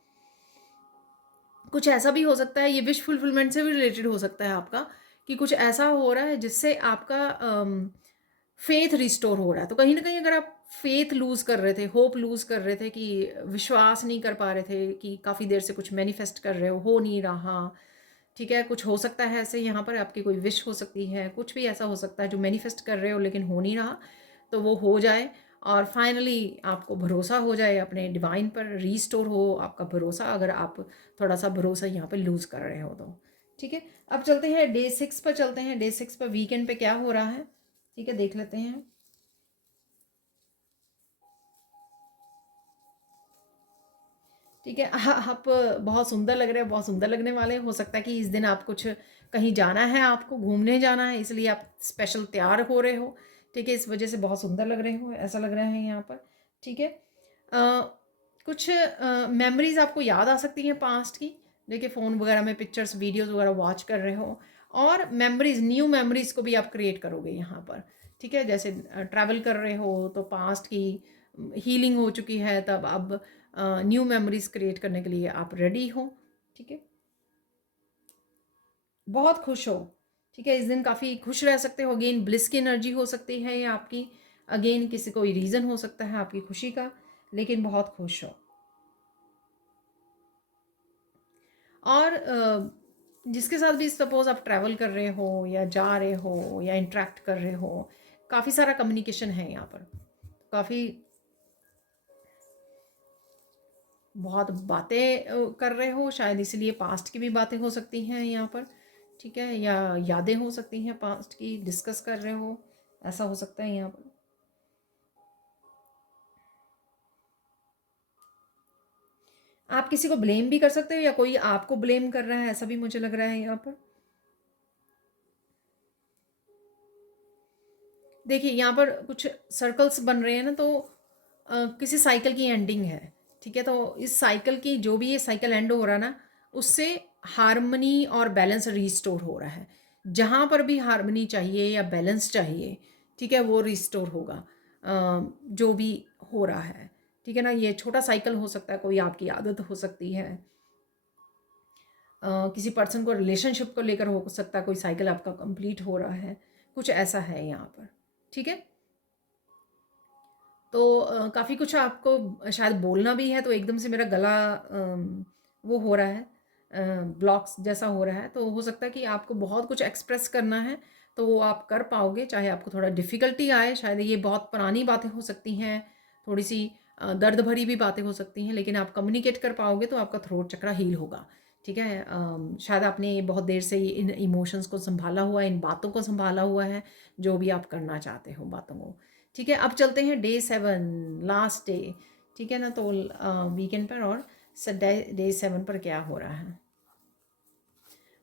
कुछ ऐसा भी हो सकता है, ये विश फुलफिलमेंट से भी रिलेटेड हो सकता है आपका, कि कुछ ऐसा हो रहा है जिससे आपका फेथ रिस्टोर हो रहा है। तो कहीं ना कहीं अगर आप फेथ लूज़ कर रहे थे, होप लूज़ कर रहे थे, कि विश्वास नहीं कर पा रहे थे, कि काफ़ी देर से कुछ मैनिफेस्ट कर रहे हो नहीं रहा, ठीक है, कुछ हो सकता है ऐसे, यहाँ पर आपकी कोई विश हो सकती है, कुछ भी ऐसा हो सकता है जो मैनिफेस्ट कर रहे हो लेकिन हो नहीं रहा, तो वो हो जाए और फाइनली आपको भरोसा हो जाए अपने डिवाइन पर, रीस्टोर हो आपका भरोसा, अगर आप थोड़ा सा भरोसा यहाँ पर लूज़ कर रहे हो तो। ठीक है, अब चलते हैं डे 6 पर, चलते हैं डे 6 पर वीकेंड पे क्या हो रहा है। ठीक है, देख लेते हैं। ठीक है, आप बहुत सुंदर लग रहे हैं, बहुत सुंदर लगने वाले हो सकता है कि इस दिन आप कुछ कहीं जाना है, आपको घूमने जाना है, इसलिए आप स्पेशल तैयार हो रहे हो। ठीक है, इस वजह से बहुत सुंदर लग रहे हो, ऐसा लग रहा है यहाँ पर। ठीक है, कुछ मेमोरीज आपको याद आ सकती हैं पास्ट की, देखिए फ़ोन वगैरह में पिक्चर्स वीडियोस वगैरह वॉच कर रहे हो, और मेमोरीज, न्यू मेमोरीज को भी आप क्रिएट करोगे यहाँ पर। ठीक है, जैसे ट्रैवल कर रहे हो तो पास्ट की हीलिंग हो चुकी है, तब अब न्यू मेमोरीज क्रिएट करने के लिए आप रेडी हो। ठीक है, बहुत खुश हो। ठीक है, इस दिन काफ़ी खुश रह सकते हो, अगेन ब्लिस की एनर्जी हो सकती है ये आपकी, अगेन किसी कोई रीज़न हो सकता है आपकी खुशी का, लेकिन बहुत खुश हो। और जिसके साथ भी सपोज आप ट्रैवल कर रहे हो या जा रहे हो या इंटरेक्ट कर रहे हो, काफ़ी सारा कम्युनिकेशन है यहाँ पर, काफ़ी बहुत बातें कर रहे हो शायद, इसलिए पास्ट की भी बातें हो सकती हैं यहाँ पर। ठीक है, या यादें हो सकती हैं पास्ट की, डिस्कस कर रहे हो, ऐसा हो सकता है यहाँ पर। आप किसी को ब्लेम भी कर सकते हो या कोई आपको ब्लेम कर रहा है, ऐसा भी मुझे लग रहा है यहाँ पर। देखिए यहाँ पर कुछ सर्कल्स बन रहे हैं ना, तो किसी साइकिल की एंडिंग है। ठीक है, तो इस साइकिल की जो भी ये साइकिल एंड हो रहा है ना, उससे हार्मनी और बैलेंस रिस्टोर हो रहा है। जहाँ पर भी हार्मनी चाहिए या बैलेंस चाहिए, ठीक है, वो रिस्टोर होगा जो भी हो रहा है। ठीक है ना, ये छोटा साइकिल हो सकता है, कोई आपकी आदत हो सकती है, किसी पर्सन को रिलेशनशिप को लेकर हो सकता है, कोई साइकिल आपका कंप्लीट हो रहा है, कुछ ऐसा है यहाँ पर। ठीक है, तो काफ़ी कुछ आपको शायद बोलना भी है, तो एकदम से मेरा गला वो हो रहा है, ब्लॉक्स जैसा हो रहा है, तो हो सकता है कि आपको बहुत कुछ एक्सप्रेस करना है, तो वो आप कर पाओगे, चाहे आपको थोड़ा डिफ़िकल्टी आए, शायद ये बहुत पुरानी बातें हो सकती हैं, थोड़ी सी दर्द भरी भी बातें हो सकती हैं, लेकिन आप कम्युनिकेट कर पाओगे तो आपका थ्रोट चक्रा हील होगा। ठीक है, शायद आपने बहुत देर से इन इमोशंस को संभाला हुआ है, इन बातों को संभाला हुआ है, जो भी आप करना चाहते हो बातों को। ठीक है, अब चलते हैं डे 7, लास्ट डे। ठीक है ना, तो वीकेंड पर और डे 7 पर क्या हो रहा है।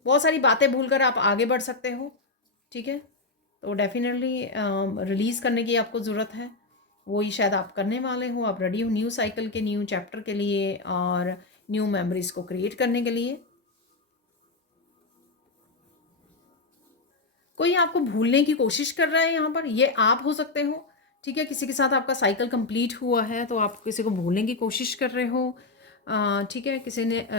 बहुत सारी बातें भूलकर आप आगे बढ़ सकते हो। ठीक है, तो डेफिनेटली रिलीज़ करने की आपको ज़रूरत है, वही शायद आप करने वाले हो, आप रेडी हो न्यू साइकिल के, न्यू चैप्टर के लिए और न्यू मेमोरीज को क्रिएट करने के लिए। कोई आपको भूलने की कोशिश कर रहा है यहाँ पर, ये आप हो सकते हो। ठीक है, किसी के साथ आपका साइकिल कंप्लीट हुआ है, तो आप किसी को भूलने की कोशिश कर रहे हो। ठीक है,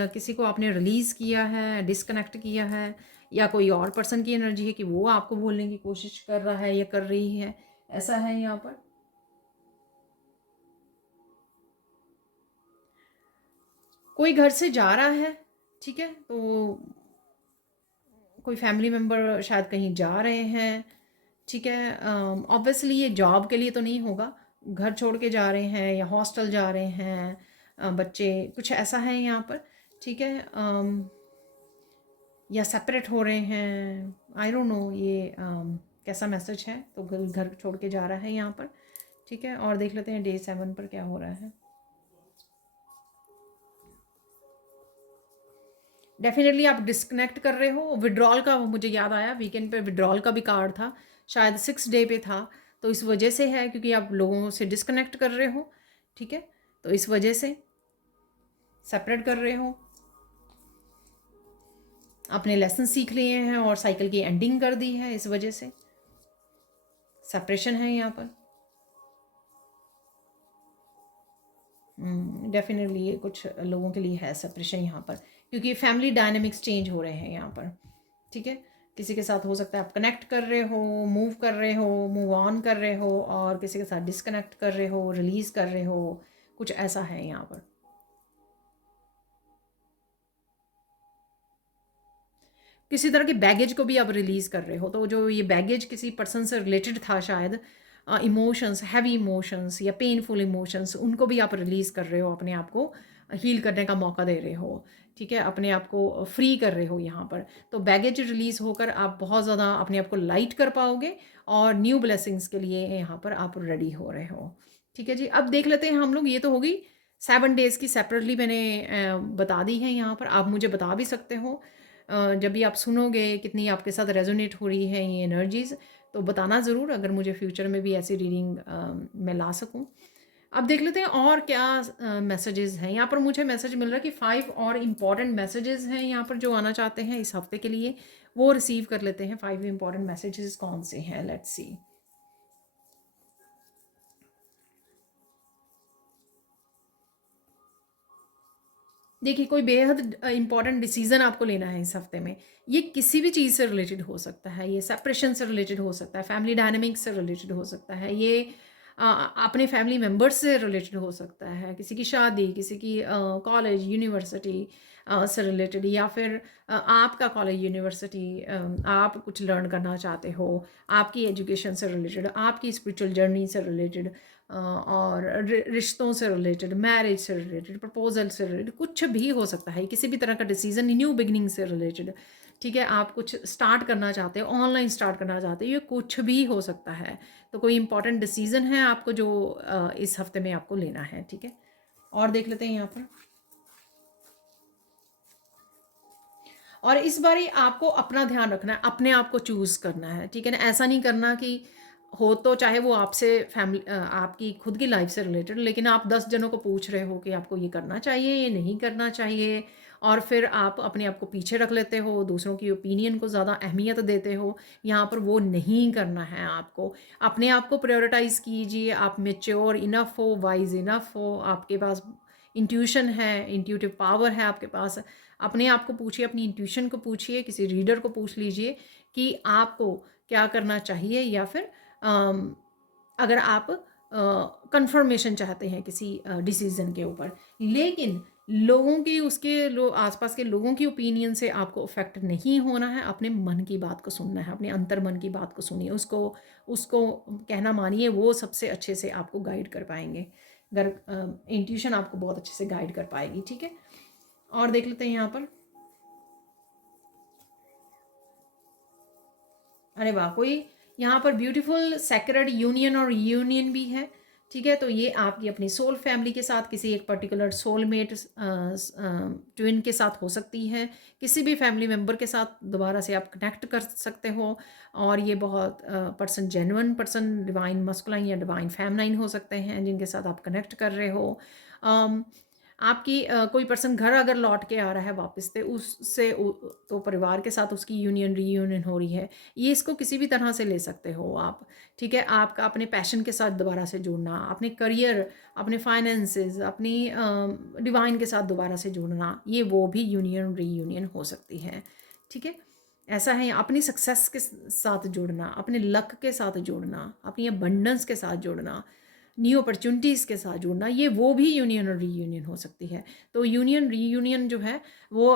किसी को आपने रिलीज़ किया है, डिस्कनेक्ट किया है, या कोई और पर्सन की एनर्जी है कि वो आपको भूलने की कोशिश कर रहा है या कर रही है, ऐसा है यहाँ पर। कोई घर से जा रहा है। ठीक है, तो कोई फैमिली मेम्बर शायद कहीं जा रहे हैं। ठीक है, ऑब्वियसली ये जॉब के लिए तो नहीं होगा, घर छोड़ के जा रहे हैं या हॉस्टल जा रहे हैं, बच्चे, कुछ ऐसा है यहाँ पर। ठीक है, या सेपरेट हो रहे हैं, आई डोंट नो ये कैसा मैसेज है, तो घर छोड़ के जा रहा है यहाँ पर। ठीक है, और देख लेते हैं डे 7 पर क्या हो रहा है। डेफिनेटली आप डिस्कनेक्ट कर रहे हो, विड्रॉल का मुझे याद आया, वीकेंड पे विड्रॉल का भी कार्ड था, शायद 6 डे पे था, तो इस वजह से है क्योंकि आप लोगों से डिस्कनेक्ट कर रहे हो, ठीक है, तो इस वजह से सेपरेट कर रहे हो, अपने लेसन सीख लिए हैं और साइकिल की एंडिंग कर दी है, इस वजह से सेपरेशन है यहाँ पर। डेफिनेटली ये कुछ लोगों के लिए है सेपरेशन यहाँ पर, क्योंकि फैमिली डायनेमिक्स चेंज हो रहे हैं यहाँ पर, ठीक है। किसी के साथ हो सकता है आप कनेक्ट कर रहे हो, मूव कर रहे हो, मूव ऑन कर रहे हो, और किसी के साथ डिस्कनेक्ट कर रहे हो, रिलीज़ कर रहे हो, कुछ ऐसा है यहाँ पर। किसी तरह के बैगेज को भी आप रिलीज़ कर रहे हो, तो जो ये बैगेज किसी पर्सन से रिलेटेड था शायद, इमोशंस, हैवी इमोशंस या पेनफुल इमोशंस, उनको भी आप रिलीज़ कर रहे हो, अपने आप को हील करने का मौका दे रहे हो, ठीक है, अपने आप को फ्री कर रहे हो यहाँ पर। तो बैगेज रिलीज़ होकर आप बहुत ज़्यादा अपने आप को लाइट कर पाओगे और न्यू ब्लेसिंग्स के लिए यहाँ पर आप रेडी हो रहे हो, ठीक है जी। अब देख लेते हैं हम लोग, ये तो हो गई 7 डेज़ की, सेपरेटली मैंने बता दी है यहाँ पर। आप मुझे बता भी सकते हो जब भी आप सुनोगे कितनी आपके साथ रेजोनेट हो रही है ये एनर्जीज़, तो बताना ज़रूर, अगर मुझे फ्यूचर में भी ऐसी रीडिंग मैं ला सकूं। अब देख लेते हैं और क्या मैसेजेस हैं यहाँ पर। मुझे मैसेज मिल रहा है कि 5 और इम्पॉर्टेंट मैसेजेस हैं यहाँ पर जो आना चाहते हैं इस हफ्ते के लिए, वो रिसीव कर लेते हैं। 5 इम्पॉर्टेंट मैसेजेस कौन से हैं, लेट्स सी। देखिए, कोई बेहद इंपॉर्टेंट डिसीजन आपको लेना है इस हफ्ते में। ये किसी भी चीज़ से रिलेटेड हो सकता है, ये सेपरेशन से रिलेटेड हो सकता है, फैमिली डायनामिक्स से रिलेटेड हो सकता है, ये अपने फैमिली मेम्बर्स से रिलेटेड हो सकता है, किसी की शादी, किसी की कॉलेज यूनिवर्सिटी से रिलेटेड, या फिर आपका कॉलेज यूनिवर्सिटी आप कुछ लर्न करना चाहते हो, आपकी एजुकेशन से रिलेटेड, आपकी स्पिरिचुअल जर्नी से रिलेटेड, और रिश्तों से रिलेटेड, मैरिज से रिलेटेड, प्रपोजल से रिलेटेड, कुछ भी हो सकता है, किसी भी तरह का डिसीजन, न्यू बिगनिंग से रिलेटेड, ठीक है। आप कुछ स्टार्ट करना चाहते हो, ऑनलाइन स्टार्ट करना चाहते हो, ये कुछ भी हो सकता है। तो कोई इंपॉर्टेंट डिसीजन है आपको जो इस हफ्ते में आपको लेना है, ठीक है। और देख लेते हैं यहाँ पर। और इस बारी आपको अपना ध्यान रखना है, अपने आप को चूज़ करना है, ठीक है ना। ऐसा नहीं करना कि हो तो चाहे वो आपसे फैमिली आपकी खुद की लाइफ से रिलेटेड, लेकिन आप 10 जनों को पूछ रहे हो कि आपको ये करना चाहिए, ये नहीं करना चाहिए, और फिर आप अपने आप को पीछे रख लेते हो, दूसरों की ओपिनियन को ज़्यादा अहमियत देते हो। यहाँ पर वो नहीं करना है आपको। अपने आप को प्रायोरिटाइज़ कीजिए। आप मेच्योर इनफ हो, वाइज इनफ हो, आपके पास इंट्यूशन है, इंट्यूटिव पावर है आपके पास। अपने आप को पूछिए, अपनी इंट्यूशन को पूछिए, किसी रीडर को पूछ लीजिए कि आपको क्या करना चाहिए, या फिर अगर आप कंफर्मेशन चाहते हैं किसी डिसीज़न के ऊपर। लेकिन लोगों की, उसके आसपास के लोगों की ओपिनियन से आपको अफेक्ट नहीं होना है। अपने मन की बात को सुनना है, अपने अंतर मन की बात को सुनिए, उसको उसको कहना मानिए, वो सबसे अच्छे से आपको गाइड कर पाएंगे। अगर इंट्यूशन आपको बहुत अच्छे से गाइड कर पाएगी, ठीक है। और देख लेते हैं यहाँ पर। अरे वाह, कोई यहाँ पर ब्यूटीफुल सेक्रेड यूनियन और यूनियन भी है, ठीक है। तो ये आपकी अपनी सोल फैमिली के साथ, किसी एक पर्टिकुलर सोलमेट ट्विन के साथ हो सकती है, किसी भी फैमिली मेम्बर के साथ दोबारा से आप कनेक्ट कर सकते हो। और ये बहुत person, genuine person, divine masculine या डिवाइन फेमनाइन हो सकते हैं जिनके साथ आप कनेक्ट कर रहे हो। आपकी कोई पर्सन घर अगर लौट के आ रहा है वापस से, उससे तो परिवार के साथ उसकी यूनियन रीयूनियन हो रही है। ये इसको किसी भी तरह से ले सकते हो आप, ठीक है। आपका अपने पैशन के साथ दोबारा से जुड़ना, अपने करियर, अपने फाइनेंसेस, अपनी डिवाइन के साथ दोबारा से जुड़ना, ये वो भी यूनियन रीयूनियन हो सकती है, ठीक है। ऐसा है, अपनी सक्सेस के साथ जुड़ना, अपने लक के साथ जुड़ना, अपनी अबंडेंस के साथ जुड़ना, न्यू अपॉर्चुनिटीज़ के साथ जुड़ना, ये वो भी यूनियन और रीयूनियन हो सकती है। तो यूनियन रीयूनियन जो है वो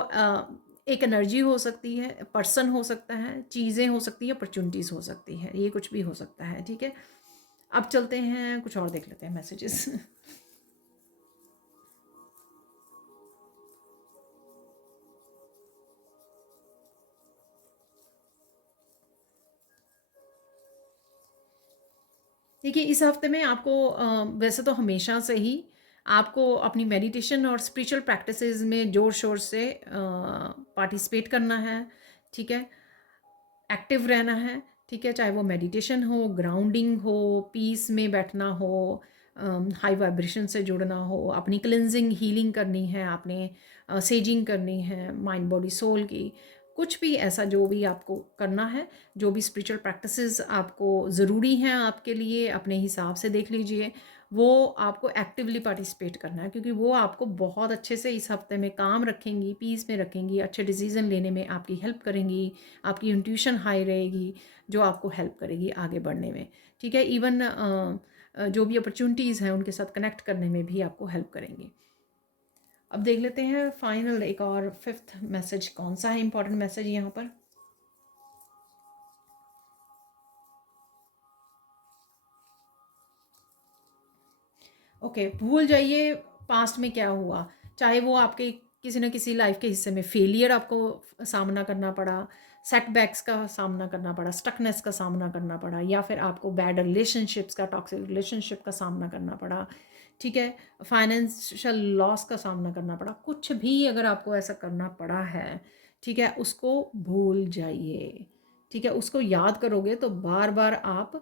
एक एनर्जी हो सकती है, पर्सन हो सकता है, चीज़ें हो सकती है, अपॉर्चुनिटीज़ हो सकती है, ये कुछ भी हो सकता है, ठीक है। अब चलते हैं, कुछ और देख लेते हैं मैसेजेस। देखिए, इस हफ्ते में आपको वैसे तो हमेशा से ही आपको अपनी मेडिटेशन और स्पिरिचुअल प्रैक्टिसेस में ज़ोर शोर से पार्टिसिपेट करना है, ठीक है, एक्टिव रहना है, ठीक है, चाहे वो मेडिटेशन हो, ग्राउंडिंग हो, पीस में बैठना हो, हाई वाइब्रेशन से जुड़ना हो, अपनी क्लिनजिंग हीलिंग करनी है, आपने सेजिंग करनी है माइंड बॉडी सोल की, कुछ भी ऐसा जो भी आपको करना है, जो भी स्पिरिचुअल प्रैक्टिसेस आपको ज़रूरी हैं आपके लिए, अपने हिसाब से देख लीजिए, वो आपको एक्टिवली पार्टिसिपेट करना है, क्योंकि वो आपको बहुत अच्छे से इस हफ्ते में काम रखेंगी, पीस में रखेंगी, अच्छे डिसीजन लेने में आपकी हेल्प करेंगी, आपकी इंट्यूशन हाई रहेगी, जो आपको हेल्प करेगी आगे बढ़ने में। ठीक है, इवन जो भी अपॉर्चुनिटीज़ हैं उनके साथ कनेक्ट करने में भी आपको हेल्प करेंगी। अब देख लेते हैं फाइनल एक और फिफ्थ मैसेज कौन सा है, इंपॉर्टेंट मैसेज यहाँ पर। ओके, भूल जाइए पास्ट में क्या हुआ, चाहे वो आपके किसी न किसी लाइफ के हिस्से में फेलियर आपको सामना करना पड़ा, सेटबैक्स का सामना करना पड़ा, स्टकनेस का सामना करना पड़ा, या फिर आपको बैड रिलेशनशिप्स का, टॉक्सिक रिलेशनशिप का सामना करना पड़ा, ठीक है, फाइनेंशियल लॉस का सामना करना पड़ा, कुछ भी अगर आपको ऐसा करना पड़ा है, ठीक है, उसको भूल जाइए। ठीक है, उसको याद करोगे तो बार बार आप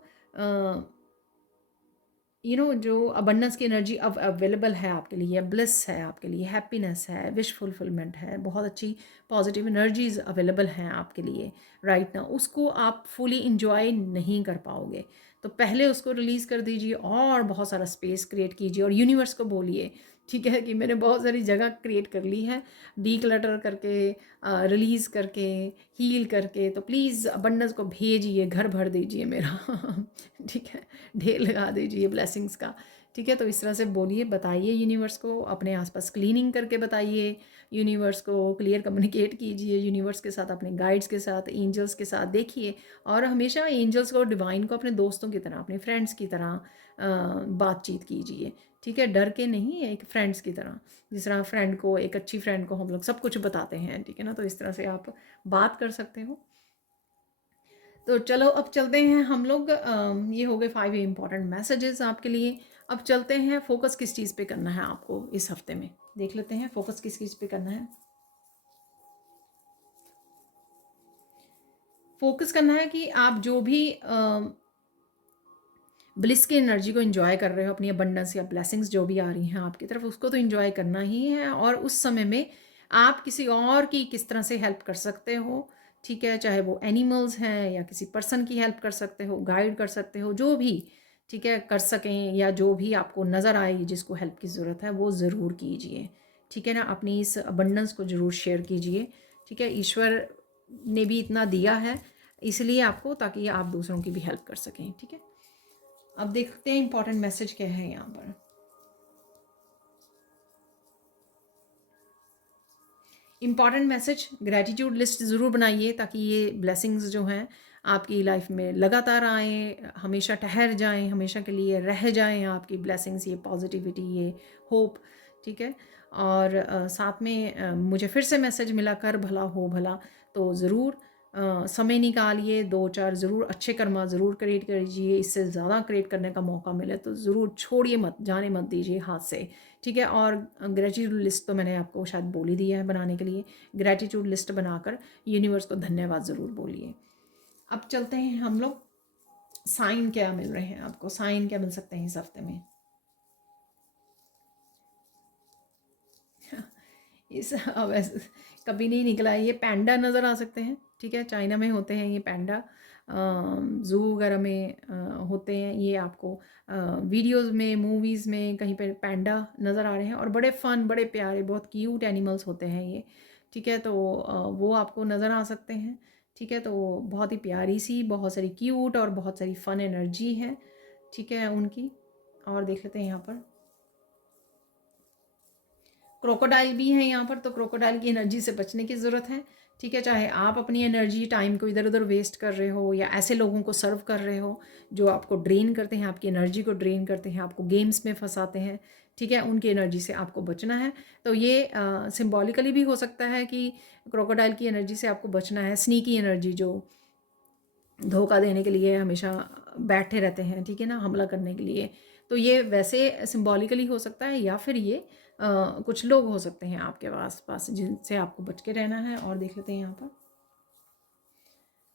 जो अबंडेंस की एनर्जी अब अवेलेबल है आपके लिए, ब्लिस है आपके लिए, हैप्पीनेस है, विश फुलफिलमेंट है, बहुत अच्छी पॉजिटिव एनर्जीज अवेलेबल हैं आपके लिए राइट ना, उसको आप फुली इंजॉय नहीं कर पाओगे। तो पहले उसको रिलीज़ कर दीजिए और बहुत सारा स्पेस क्रिएट कीजिए और यूनिवर्स को बोलिए, ठीक है, कि मैंने बहुत सारी जगह क्रिएट कर ली है, डी क्लटर करके, रिलीज़ करके, हील करके, तो प्लीज़ अबंडेंस को भेजिए, घर भर दीजिए मेरा ठीक है, ढेर लगा दीजिए ब्लेसिंग्स का। ठीक है, तो इस तरह से बोलिए, बताइए यूनिवर्स को, अपने आसपास क्लीनिंग करके बताइए यूनिवर्स को, क्लियर कम्युनिकेट कीजिए यूनिवर्स के साथ, अपने गाइड्स के साथ, एंजल्स के साथ देखिए, और हमेशा एंजल्स को, डिवाइन को अपने दोस्तों की तरह, अपने फ्रेंड्स की तरह बातचीत कीजिए। ठीक है, डर के नहीं, एक फ्रेंड्स की तरह, जिस तरह फ्रेंड को, एक अच्छी फ्रेंड को हम लोग सब कुछ बताते हैं, ठीक है ना, तो इस तरह से आप बात कर सकते हो। तो चलो अब चलते हैं हम लोग, ये हो गए 5 इंपॉर्टेंट मैसेजेस आपके लिए। अब चलते हैं, फोकस किस चीज़ पे करना है आपको इस हफ्ते में, देख लेते हैं फोकस किस चीज़ पे करना है। फोकस करना है कि आप जो भी ब्लिस की एनर्जी को एंजॉय कर रहे हो, अपनी अबंडेंस या ब्लेसिंग्स जो भी आ रही हैं आपकी तरफ, उसको तो एंजॉय करना ही है, और उस समय में आप किसी और की किस तरह से हेल्प कर सकते हो, ठीक है, चाहे वो एनिमल्स हैं या किसी पर्सन की हेल्प कर सकते हो, गाइड कर सकते हो, जो भी, ठीक है, कर सकें, या जो भी आपको नज़र आए जिसको हेल्प की ज़रूरत है वो ज़रूर कीजिए। ठीक है ना, अपनी इस अबंडेंस को ज़रूर शेयर कीजिए। ठीक है, ईश्वर ने भी इतना दिया है इसलिए आपको, ताकि आप दूसरों की भी हेल्प कर सकें। ठीक है, अब देखते हैं इंपॉर्टेंट मैसेज क्या है यहाँ पर। इंपॉर्टेंट मैसेज, ग्रैटिट्यूड लिस्ट ज़रूर बनाइए, ताकि ये ब्लेसिंग्स जो हैं आपकी लाइफ में लगातार आएँ, हमेशा ठहर जाएं, हमेशा के लिए रह जाएं आपकी ब्लेसिंग्स, ये पॉजिटिविटी, ये होप। ठीक है, और साथ में मुझे फिर से मैसेज मिला, कर भला हो भला, तो ज़रूर समय निकालिए, 2-4 ज़रूर अच्छे कर्मा ज़रूर क्रिएट कीजिए, इससे ज़्यादा क्रिएट करने का मौका मिले तो ज़रूर छोड़िए मत, जाने मत दीजिए हाथ से। ठीक है, और ग्रेटिट्यूड लिस्ट तो मैंने आपको शायद बोल ही दिया है बनाने के लिए, ग्रेटिट्यूड लिस्ट बनाकर यूनिवर्स को धन्यवाद ज़रूर बोलिए। अब चलते हैं हम लोग, साइन क्या मिल रहे हैं आपको, साइन क्या मिल सकते हैं इस हफ्ते में। इस अब ऐसे कभी नहीं निकला, ये पैंडा नज़र आ सकते हैं। ठीक है, चाइना में होते हैं ये पैंडा, ज़ू वगैरह में होते हैं ये, आपको वीडियोस में, मूवीज़ में कहीं पर पैंडा नज़र आ रहे हैं, और बड़े फ़न, बड़े प्यारे, बहुत क्यूट एनिमल्स होते हैं ये। ठीक है, तो वो आपको नज़र आ सकते हैं। ठीक है, तो बहुत ही प्यारी सी, बहुत सारी क्यूट और बहुत सारी फ़न एनर्जी है, ठीक है, उनकी। और देख लेते हैं यहाँ पर, क्रोकोडाइल भी हैं यहाँ पर, तो क्रोकोडाइल की एनर्जी से बचने की ज़रूरत है। ठीक है, चाहे आप अपनी एनर्जी, टाइम को इधर उधर वेस्ट कर रहे हो, या ऐसे लोगों को सर्व कर रहे हो जो आपको ड्रेन करते हैं, आपकी एनर्जी को ड्रेन करते हैं, आपको गेम्स में फंसाते हैं, ठीक है, उनकी एनर्जी से आपको बचना है। तो ये सिम्बॉलिकली भी हो सकता है कि क्रोकोडाइल की एनर्जी से आपको बचना है, स्नीकी एनर्जी जो धोखा देने के लिए हमेशा बैठे रहते हैं, ठीक है ना, हमला करने के लिए, तो ये वैसे सिंबॉलिकली हो सकता है, या फिर ये कुछ लोग हो सकते हैं आपके आस पास जिनसे आपको बच के रहना है। और देख लेते हैं यहाँ पर,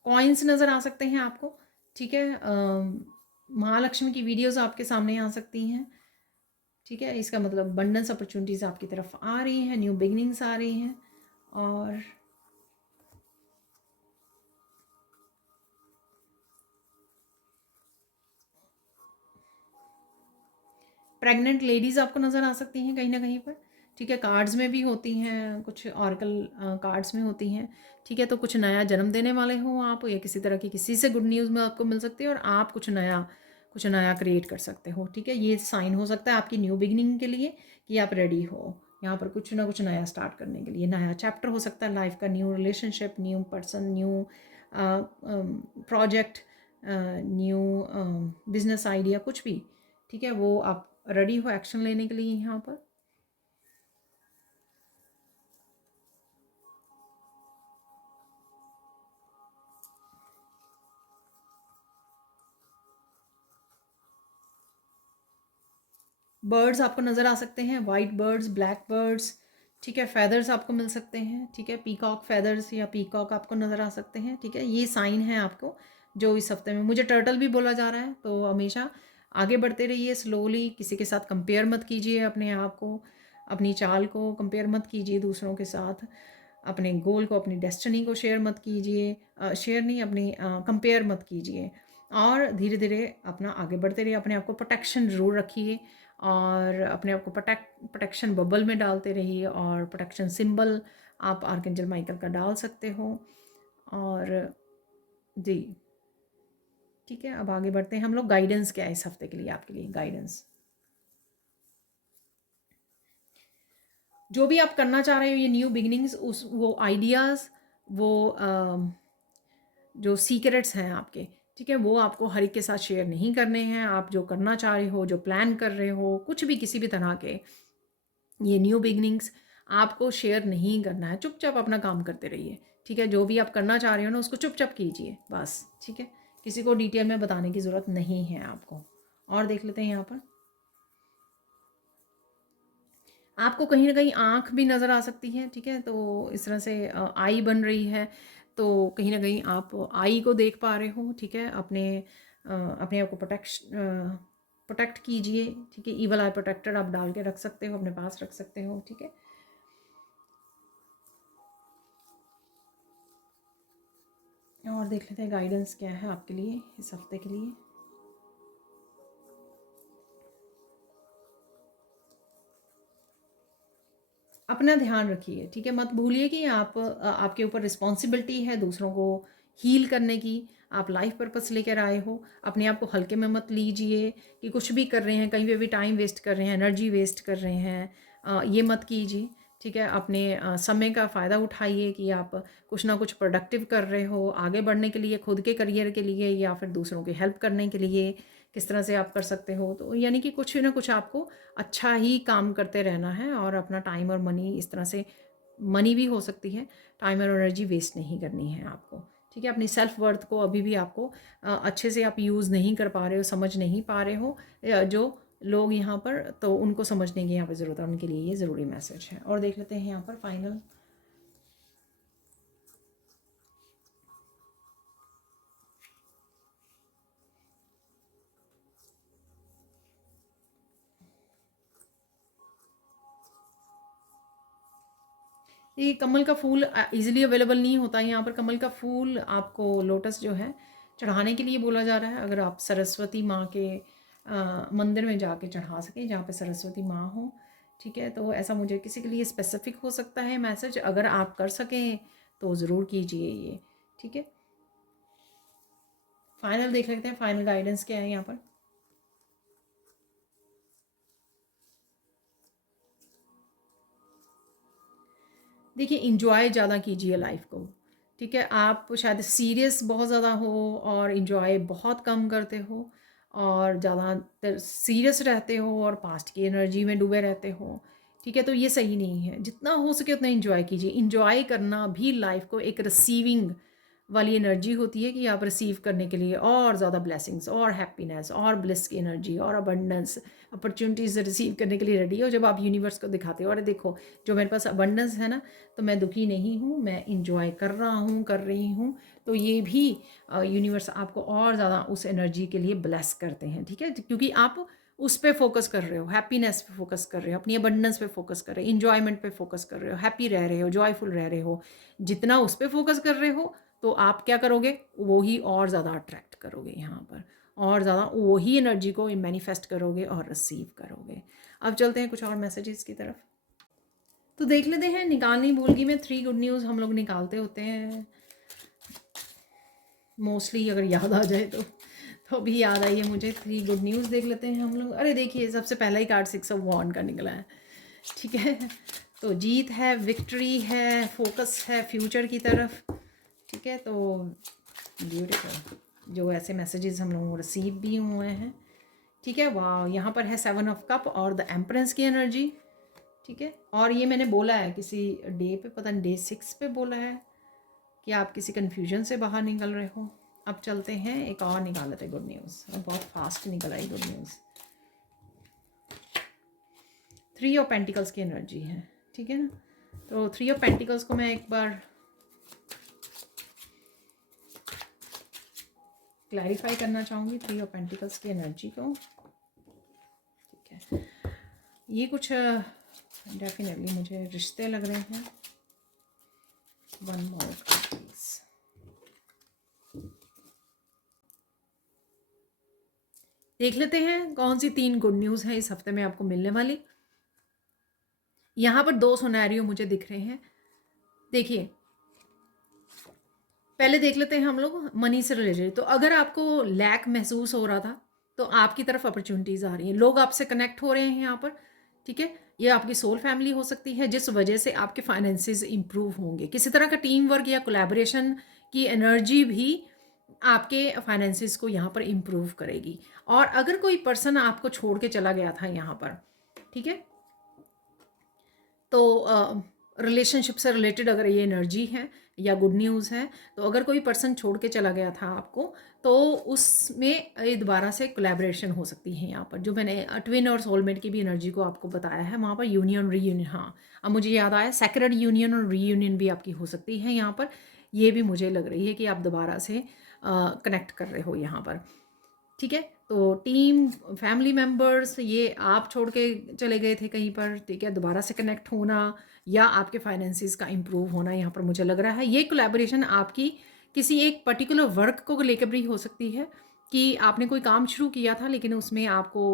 कॉइन्स नज़र आ सकते हैं आपको, ठीक है। महालक्ष्मी की वीडियोस आपके सामने आ सकती हैं। ठीक है, इसका मतलब अबंडेंस अपॉर्चुनिटीज़ आपकी तरफ आ रही हैं, न्यू बिगनिंग्स आ रही हैं। और प्रेग्नेंट लेडीज़ आपको नज़र आ सकती हैं कहीं ना कहीं पर। ठीक है, कार्ड्स में भी होती हैं, कुछ ऑर्कल कार्ड्स में होती हैं। ठीक है, तो कुछ नया जन्म देने वाले हो आप, या किसी तरह की किसी से गुड न्यूज़ में आपको मिल सकती है, और आप कुछ नया क्रिएट कर सकते हो। ठीक है, ये साइन हो सकता है आपकी न्यू बिगनिंग के लिए कि आप रेडी हो यहाँ पर कुछ ना कुछ नया स्टार्ट करने के लिए। नया चैप्टर हो सकता है लाइफ का, new relationship, new person, new project, new business idea, कुछ भी। ठीक है, वो आप रेडी हो एक्शन लेने के लिए यहाँ पर। बर्ड्स आपको नज़र आ सकते हैं, वाइट बर्ड्स, ब्लैक बर्ड्स। ठीक है, फेदर्स आपको मिल सकते हैं। ठीक है, पीकॉक फेदर्स या पीकॉक आपको नज़र आ सकते हैं। ठीक है, ये साइन है आपको जो इस हफ्ते में। मुझे टर्टल भी बोला जा रहा है, तो हमेशा आगे बढ़ते रहिए स्लोली। किसी के साथ कंपेयर मत कीजिए अपने आप को, अपनी चाल को कंपेयर मत कीजिए दूसरों के साथ। अपने गोल को, अपनी डेस्टिनी को शेयर मत कीजिए, शेयर नहीं, अपनी कंपेयर मत कीजिए। और धीरे धीरे अपना आगे बढ़ते रहिए। अपने आप को प्रोटेक्शन ज़रूर रखिए, और अपने आप को प्रोटेक्शन बबल में डालते रहिए, और प्रोटेक्शन सिंबल आप आर्कएंजल माइकल का डाल सकते हो। और जी ठीक है, अब आगे बढ़ते हैं हम लोग। गाइडेंस क्या है इस हफ्ते के लिए आपके लिए? गाइडेंस जो भी आप करना चाह रहे हो, ये न्यू बिगिनिंग्स, उस वो आइडियाज़, वो जो सीक्रेट्स हैं आपके, ठीक है, वो आपको हर एक के साथ शेयर नहीं करने हैं। आप जो करना चाह रहे हो, जो प्लान कर रहे हो, कुछ भी किसी भी तरह के ये न्यू बिगनिंग्स आपको शेयर नहीं करना है। चुपचाप अपना काम करते रहिए। ठीक है, जो भी आप करना चाह रहे हो ना, उसको चुपचाप कीजिए बस। ठीक है, किसी को डिटेल में बताने की ज़रूरत नहीं है आपको। और देख लेते हैं यहाँ पर आपको कहीं ना कहीं आँख भी नज़र आ सकती है। ठीक है, तो इस तरह से आई बन रही है, तो कहीं ना कहीं आप आई को देख पा रहे हो। ठीक है, अपने आप को प्रोटेक्ट कीजिए। ठीक है, ईवल आई प्रोटेक्टर आप डाल के रख सकते हो, अपने पास रख सकते हो। ठीक है, और देख लेते हैं गाइडेंस क्या है आपके लिए इस हफ्ते के लिए। अपना ध्यान रखिए। ठीक है, मत भूलिए कि आपके ऊपर रिस्पॉन्सिबिलिटी है दूसरों को हील करने की। आप लाइफ पर्पस लेकर आए हो। अपने आप को हल्के में मत लीजिए कि कुछ भी कर रहे हैं, कहीं पे भी टाइम वेस्ट कर रहे हैं, एनर्जी वेस्ट कर रहे हैं, ये मत कीजिए। ठीक है, अपने समय का फ़ायदा उठाइए कि आप कुछ ना कुछ प्रोडक्टिव कर रहे हो आगे बढ़ने के लिए, खुद के करियर के लिए, या फिर दूसरों की हेल्प करने के लिए। किस तरह से आप कर सकते हो, तो यानी कि कुछ ना कुछ आपको अच्छा ही काम करते रहना है, और अपना टाइम और मनी इस तरह से, मनी भी हो सकती है, टाइम और एनर्जी वेस्ट नहीं करनी है आपको। ठीक है, अपनी सेल्फ वर्थ को अभी भी आपको अच्छे से आप यूज़ नहीं कर पा रहे हो, समझ नहीं पा रहे हो। जो लोग यहाँ पर, तो उनको समझने की यहाँ पर ज़रूरत है, उनके लिए ये ज़रूरी मैसेज है। और देख लेते हैं यहाँ पर फाइनल। ये कमल का फूल इजीली अवेलेबल नहीं होता है यहाँ पर। कमल का फूल आपको, लोटस जो है, चढ़ाने के लिए बोला जा रहा है। अगर आप सरस्वती माँ के मंदिर में जाके चढ़ा सकें, जहाँ पे सरस्वती माँ हो। ठीक है, तो ऐसा मुझे किसी के लिए स्पेसिफिक हो सकता है मैसेज। अगर आप कर सकें तो ज़रूर कीजिए ये। ठीक है, फाइनल देख लेते हैं, फाइनल गाइडेंस क्या है यहाँ पर। देखिए, इंजॉय ज़्यादा कीजिए लाइफ को। ठीक है, आप शायद सीरियस बहुत ज़्यादा हो और इंजॉय बहुत कम करते हो, और ज़्यादा सीरियस रहते हो और पास्ट की एनर्जी में डूबे रहते हो। ठीक है, तो ये सही नहीं है। जितना हो सके उतना इंजॉय कीजिए। इंजॉय करना भी लाइफ को एक रिसीविंग वाली एनर्जी होती है, कि आप रिसीव करने के लिए और ज़्यादा ब्लेसिंग्स और हैप्पीनेस और ब्लिस की एनर्जी और अबंडेंस अपॉर्चुनिटीज़ रिसीव करने के लिए रेडी हो। जब आप यूनिवर्स को दिखाते हो, अरे देखो जो मेरे पास अबंडेंस है ना, तो मैं दुखी नहीं हूँ, मैं इंजॉय कर रहा हूँ, कर रही हूँ, तो ये भी यूनिवर्स आपको और ज़्यादा उस एनर्जी के लिए ब्लेस करते हैं, ठीक है, क्योंकि आप उस पे फोकस कर रहे हो, हैप्पीनेस पे फोकस कर रहे हो, अपनी अबंडेंस पे फोकस कर रहे हो, इंजॉयमेंट पे फोकस कर रहे हो, हैप्पी रह रहे हो, जॉयफुल रह रहे हो। जितना उस पे फोकस कर रहे हो तो आप क्या करोगे, वो ही और ज़्यादा अट्रैक्ट करोगे यहाँ पर, और ज़्यादा वही एनर्जी को मैनिफेस्ट करोगे और रिसीव करोगे। अब चलते हैं कुछ और मैसेजेस की तरफ। तो देख लेते हैं, निकालनी भूल गई मैं, 3 गुड न्यूज़ हम लोग निकालते होते हैं मोस्टली, अगर याद आ जाए तो अभी याद आई है मुझे। 3 गुड न्यूज़ देख लेते हैं हम लोग। अरे देखिए, सबसे पहला ही कार्ड 6 ऑफ वॉन्ड का निकला है, ठीक है। तो जीत है, विक्ट्री है, फोकस है फ्यूचर की तरफ, ठीक है। तो ब्यूटीफुल, जो ऐसे मैसेजेस हम लोगों को रिसीव भी हुए हैं, ठीक है। वाह, यहाँ पर है 7 ऑफ कप और द एम्प्रेस की एनर्जी, ठीक है। और ये मैंने बोला है किसी डे पे, पता नहीं डे 6 पे बोला है कि आप किसी कन्फ्यूजन से बाहर निकल रहे हो। अब चलते हैं, एक और निकाल लेते गुड न्यूज़। अब बहुत फास्ट निकल आई गुड न्यूज़। 3 ऑफ पेंटिकल्स की एनर्जी है, ठीक है ना। तो 3 ऑफ पेंटिकल्स को मैं एक बार क्लैरिफाई करना चाहूँगी, 3 ऑफ पेंटिकल्स की एनर्जी को, ठीक है। ये कुछ डेफिनेटली मुझे रिश्ते लग रहे हैं। 1 मोर प्लीज। देख लेते हैं कौन सी 3 गुड न्यूज़ है इस हफ्ते में आपको मिलने वाली। यहाँ पर 2 सिनेरियो मुझे दिख रहे हैं। देखिए, पहले देख लेते हैं हम लोग मनी से रिलेटेड। तो अगर आपको लैक महसूस हो रहा था तो आपकी तरफ अपॉर्चुनिटीज़ आ रही हैं, लोग आपसे कनेक्ट हो रहे हैं यहाँ पर, ठीक है। ये आपकी सोल फैमिली हो सकती है जिस वजह से आपके फाइनेंसेस इंप्रूव होंगे। किसी तरह का टीम वर्क या कोलैबोरेशन की एनर्जी भी आपके फाइनेंसेस को यहाँ पर इम्प्रूव करेगी। और अगर कोई पर्सन आपको छोड़ के चला गया था यहाँ पर, ठीक है, तो रिलेशनशिप से रिलेटेड अगर ये एनर्जी है या गुड न्यूज़ है, तो अगर कोई पर्सन छोड़ के चला गया था आपको, तो उसमें दोबारा से कोलैबोरेशन हो सकती है। यहाँ पर जो मैंने ट्विन और सोलमेट की भी एनर्जी को आपको बताया है, वहाँ पर यूनियन रीयूनियन, हाँ अब मुझे याद आया, सेक्रेड यूनियन और रीयूनियन भी आपकी हो सकती है यहाँ पर। ये भी मुझे लग रही है कि आप दोबारा से कनेक्ट कर रहे हो यहाँ पर, ठीक है। तो टीम, फैमिली मेम्बर्स, ये आप छोड़ के चले गए थे कहीं पर, ठीक है, दोबारा से कनेक्ट होना या आपके फाइनेंसिस का इम्प्रूव होना यहाँ पर मुझे लग रहा है। ये कोलैबोरेशन आपकी किसी एक पर्टिकुलर वर्क को लेकर भी हो सकती है कि आपने कोई काम शुरू किया था लेकिन उसमें आपको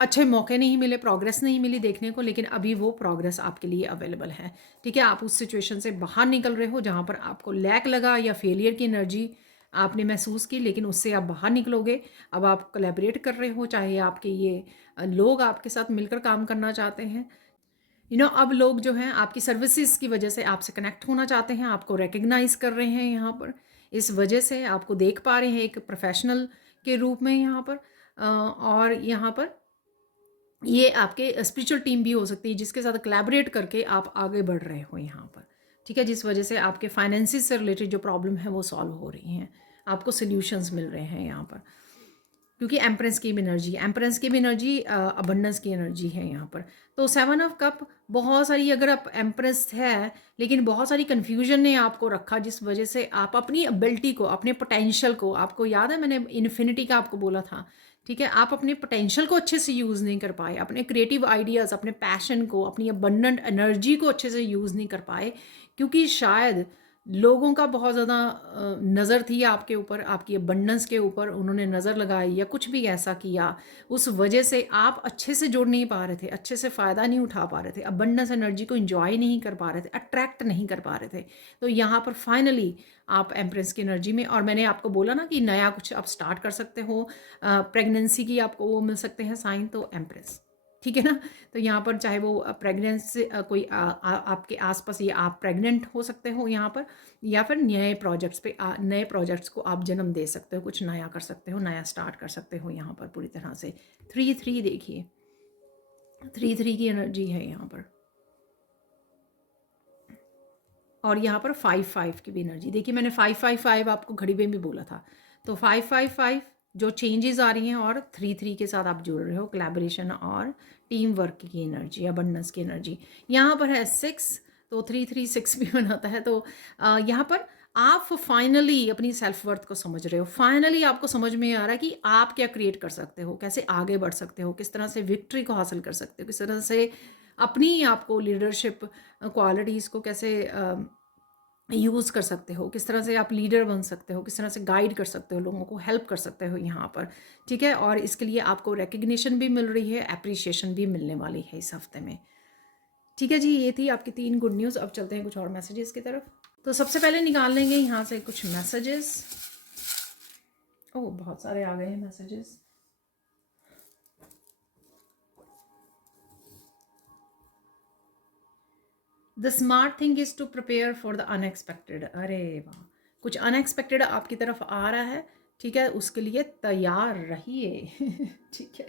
अच्छे मौके नहीं मिले, प्रोग्रेस नहीं मिली देखने को, लेकिन अभी वो प्रोग्रेस आपके लिए अवेलेबल है, ठीक है। आप उस सिचुएशन से बाहर निकल रहे हो जहाँ पर आपको लैक लगा या फेलियर की एनर्जी आपने महसूस की, लेकिन उससे आप बाहर निकलोगे। अब आप कोलैबोरेट कर रहे हो, चाहे आपके ये लोग आपके साथ मिलकर काम करना चाहते हैं, अब लोग जो हैं आपकी सर्विसेज की वजह से आपसे कनेक्ट होना चाहते हैं, आपको रिकग्नाइज कर रहे हैं यहाँ पर, इस वजह से आपको देख पा रहे हैं एक प्रोफेशनल के रूप में यहाँ पर। और यहाँ पर ये आपके स्पिरिचुअल टीम भी हो सकती है जिसके साथ कोलैबोरेट करके आप आगे बढ़ रहे हो यहाँ पर, ठीक है, जिस वजह से आपके फाइनेंसिस से रिलेटेड जो प्रॉब्लम है वो सॉल्व हो रही हैं, आपको सोल्यूशंस मिल रहे हैं यहाँ पर, क्योंकि एम्प्रेस की भी एनर्जी अबंडेंस की एनर्जी है यहाँ पर। तो 7 ऑफ कप, बहुत सारी, अगर आप एम्प्रेस है लेकिन बहुत सारी कन्फ्यूजन ने आपको रखा जिस वजह से आप अपनी एबिलिटी को, अपने पोटेंशियल को, आपको याद है मैंने इन्फिनिटी का आपको बोला था, ठीक है, आप अपने पोटेंशियल को अच्छे से यूज़ नहीं कर पाए, अपने क्रिएटिव आइडियाज़, अपने पैशन को, अपनी अबंडेंट एनर्जी को अच्छे से यूज़ नहीं कर पाए, क्योंकि शायद लोगों का बहुत ज़्यादा नज़र थी आपके ऊपर, आपकी अबंडेंस के ऊपर उन्होंने नज़र लगाई या कुछ भी ऐसा किया, उस वजह से आप अच्छे से जुड़ नहीं पा रहे थे, अच्छे से फ़ायदा नहीं उठा पा रहे थे, अबंडेंस एनर्जी को इंजॉय नहीं कर पा रहे थे, अट्रैक्ट नहीं कर पा रहे थे। तो यहाँ पर फाइनली आप एम्प्रेस की एनर्जी में, और मैंने आपको बोला ना कि नया कुछ आप स्टार्ट कर सकते हो, प्रेगनेंसी की आपको वो मिल सकते हैं साइन, तो एम्प्रेस, ठीक है ना। तो यहाँ पर चाहे वो प्रेगनेंसी कोई आपके आसपास, या आप प्रेग्नेंट हो सकते हो यहाँ पर, या फिर नए प्रोजेक्ट्स को आप जन्म दे सकते हो, कुछ नया कर सकते हो, नया स्टार्ट कर सकते हो यहाँ पर पूरी तरह से। 3 देखिए, 3 की एनर्जी है यहाँ पर, और यहाँ पर 5 की भी एनर्जी देखिए। मैंने 5 आपको घड़ी में भी बोला था। तो 5 जो चेंजेस आ रही हैं, और 3 के साथ आप जुड़ रहे हो, कोलैबोरेशन और टीम वर्क की एनर्जी, अबंडेंस की एनर्जी। यहाँ पर है 6, तो 336 भी बनाता है। तो यहाँ पर आप फाइनली अपनी सेल्फ वर्थ को समझ रहे हो, फाइनली आपको समझ में आ रहा है कि आप क्या क्रिएट कर सकते हो, कैसे आगे बढ़ सकते हो, किस तरह से विक्ट्री को हासिल कर सकते हो, किस तरह से अपनी आपको लीडरशिप क्वालिटीज़ को कैसे यूज़ कर सकते हो, किस तरह से आप लीडर बन सकते हो, किस तरह से गाइड कर सकते हो, लोगों को हेल्प कर सकते हो यहाँ पर, ठीक है। और इसके लिए आपको रिकग्निशन भी मिल रही है, एप्रिसिएशन भी मिलने वाली है इस हफ्ते में, ठीक है जी। ये थी आपकी 3 गुड न्यूज़। अब चलते हैं कुछ और मैसेजेस की तरफ। तो सबसे पहले निकाल लेंगे यहाँ से कुछ मैसेजेस। ओह, बहुत सारे आ गए हैं messages. The smart thing is to prepare for the unexpected. अरे वाह, कुछ अनएक्सपेक्टेड आपकी तरफ आ रहा है, ठीक है, उसके लिए तैयार रहिए ठीक है,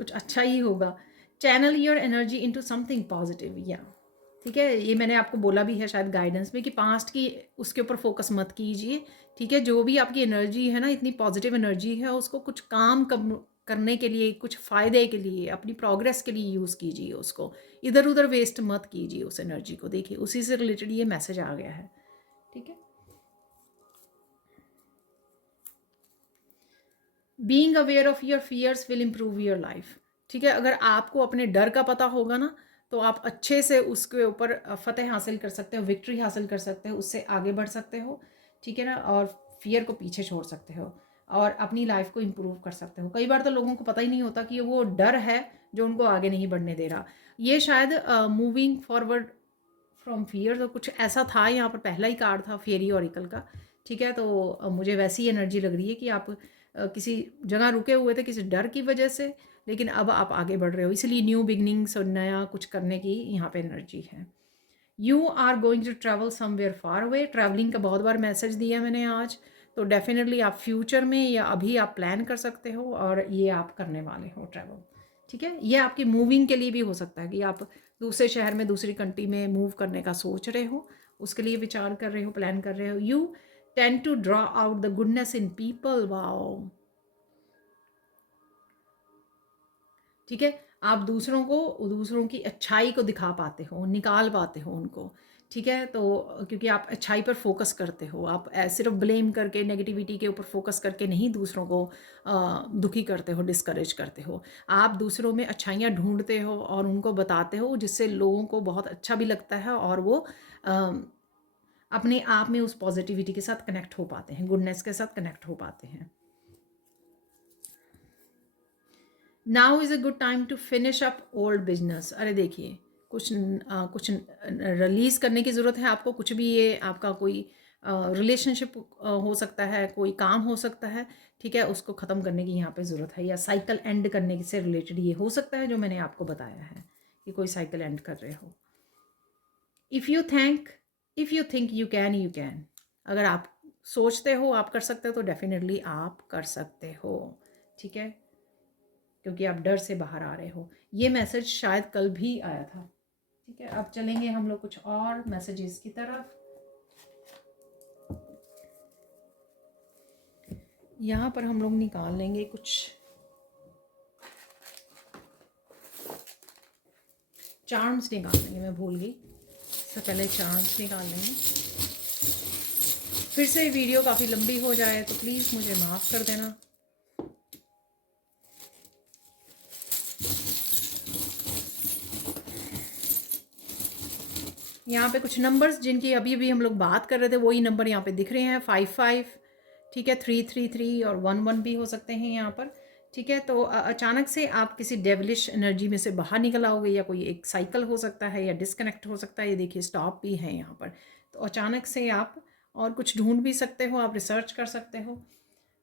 कुछ अच्छा ही होगा। Channel your energy into something positive, या ठीक है। ये मैंने आपको बोला भी है शायद गाइडेंस में कि पास्ट की उसके ऊपर फोकस मत कीजिए, ठीक है। जो भी आपकी एनर्जी है ना, इतनी पॉजिटिव एनर्जी है, उसको कुछ काम करने के लिए, कुछ फ़ायदे के लिए, अपनी प्रोग्रेस के लिए यूज़ कीजिए उसको, इधर उधर वेस्ट मत कीजिए उस एनर्जी को। देखिए उसी से रिलेटेड ये मैसेज आ गया है, ठीक है। Being aware of your fears will improve your life, ठीक है। अगर आपको अपने डर का पता होगा ना, तो आप अच्छे से उसके ऊपर फतेह हासिल कर सकते हो, विक्ट्री हासिल कर सकते हो, उससे आगे बढ़ सकते हो, ठीक है ना। और फियर को पीछे छोड़ सकते हो और अपनी लाइफ को इम्प्रूव कर सकते हो। कई बार तो लोगों को पता ही नहीं होता कि वो डर है जो उनको आगे नहीं बढ़ने दे रहा। ये शायद मूविंग फॉरवर्ड फ्रॉम फियर, तो कुछ ऐसा था यहाँ पर, पहला ही कार्ड था फेरी ऑरिकल का, ठीक है। तो मुझे वैसी एनर्जी लग रही है कि आप किसी जगह रुके हुए थे किसी डर की वजह से, लेकिन अब आप आगे बढ़ रहे हो, इसलिए न्यू बिगनिंग्स और नया कुछ करने की यहाँ पे एनर्जी है। You are going to travel somewhere far away. Travelling का बहुत बार मैसेज दिया मैंने आज, तो डेफिनेटली आप फ्यूचर में या अभी आप प्लान कर सकते हो और ये आप करने वाले हो ट्रैवल, ठीक है। ये आपकी मूविंग के लिए भी हो सकता है कि आप दूसरे शहर में, दूसरी कंट्री में मूव करने का सोच रहे हो, उसके लिए विचार कर रहे हो, प्लान कर रहे हो। You tend to draw out the goodness in people, wow, ठीक है। आप दूसरों की अच्छाई को दिखा पाते हो, निकाल पाते हो उनको, ठीक है। तो क्योंकि आप अच्छाई पर फोकस करते हो, आप सिर्फ ब्लेम करके, नेगेटिविटी के ऊपर फोकस करके नहीं दूसरों को दुखी करते हो, डिस्करेज करते हो। आप दूसरों में अच्छाइयाँ ढूंढते हो और उनको बताते हो, जिससे लोगों को बहुत अच्छा भी लगता है और वो अपने आप में उस पॉजिटिविटी के साथ कनेक्ट हो पाते हैं, गुडनेस के साथ कनेक्ट हो पाते हैं। Now is a good time to finish up old business. अरे देखिए, कुछ रिलीज़ करने की ज़रूरत है आपको, कुछ भी, ये आपका कोई रिलेशनशिप हो सकता है, कोई काम हो सकता है, ठीक है, उसको ख़त्म करने की यहाँ पे ज़रूरत है, या साइकिल एंड करने से रिलेटेड ये हो सकता है जो मैंने आपको बताया है कि कोई साइकिल एंड कर रहे हो। If you think you can, अगर आप सोचते हो आप कर सकते हो तो डेफिनेटली आप कर सकते हो, ठीक है, क्योंकि आप डर से बाहर आ रहे हो। ये मैसेज शायद कल भी आया था, ठीक है। अब चलेंगे हम लोग कुछ और मैसेजेस की तरफ। यहाँ पर हम लोग निकाल लेंगे कुछ चार्म्स, निकाल लेंगे, मैं भूल गई, इससे पहले चार्म्स निकाल लेंगे। फिर से वीडियो काफ़ी लंबी हो जाए तो प्लीज़ मुझे माफ़ कर देना। यहाँ पे कुछ नंबर्स जिनकी अभी अभी हम लोग बात कर रहे थे, वही नंबर यहाँ पे दिख रहे हैं, 55, ठीक है, 333 और 11 भी हो सकते हैं यहाँ पर, ठीक है। तो अचानक से आप किसी डेविलिश एनर्जी में से बाहर निकल आओगे, या कोई एक साइकिल हो सकता है, या डिस्कनेक्ट हो सकता है। ये देखिए स्टॉप भी है यहाँ पर, तो अचानक से आप और कुछ ढूंढ भी सकते हो, आप रिसर्च कर सकते हो।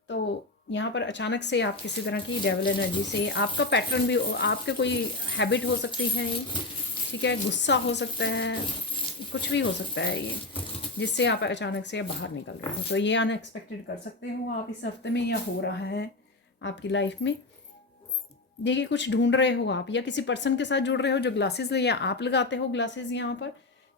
तो यहाँ पर अचानक से आप किसी तरह की डेविल एनर्जी से, आपका पैटर्न भी, आपके कोई हैबिट हो सकती है ये, ठीक है, गुस्सा हो सकता है, कुछ भी हो सकता है ये, जिससे आप अचानक से बाहर निकल रहे हो। तो ये अनएक्सपेक्टेड कर सकते हो आप इस हफ्ते में, या हो रहा है आपकी लाइफ में। देखिए कुछ ढूंढ रहे हो आप, या किसी पर्सन के साथ जुड़ रहे हो जो ग्लासेस, या आप लगाते हो ग्लासेस यहाँ पर,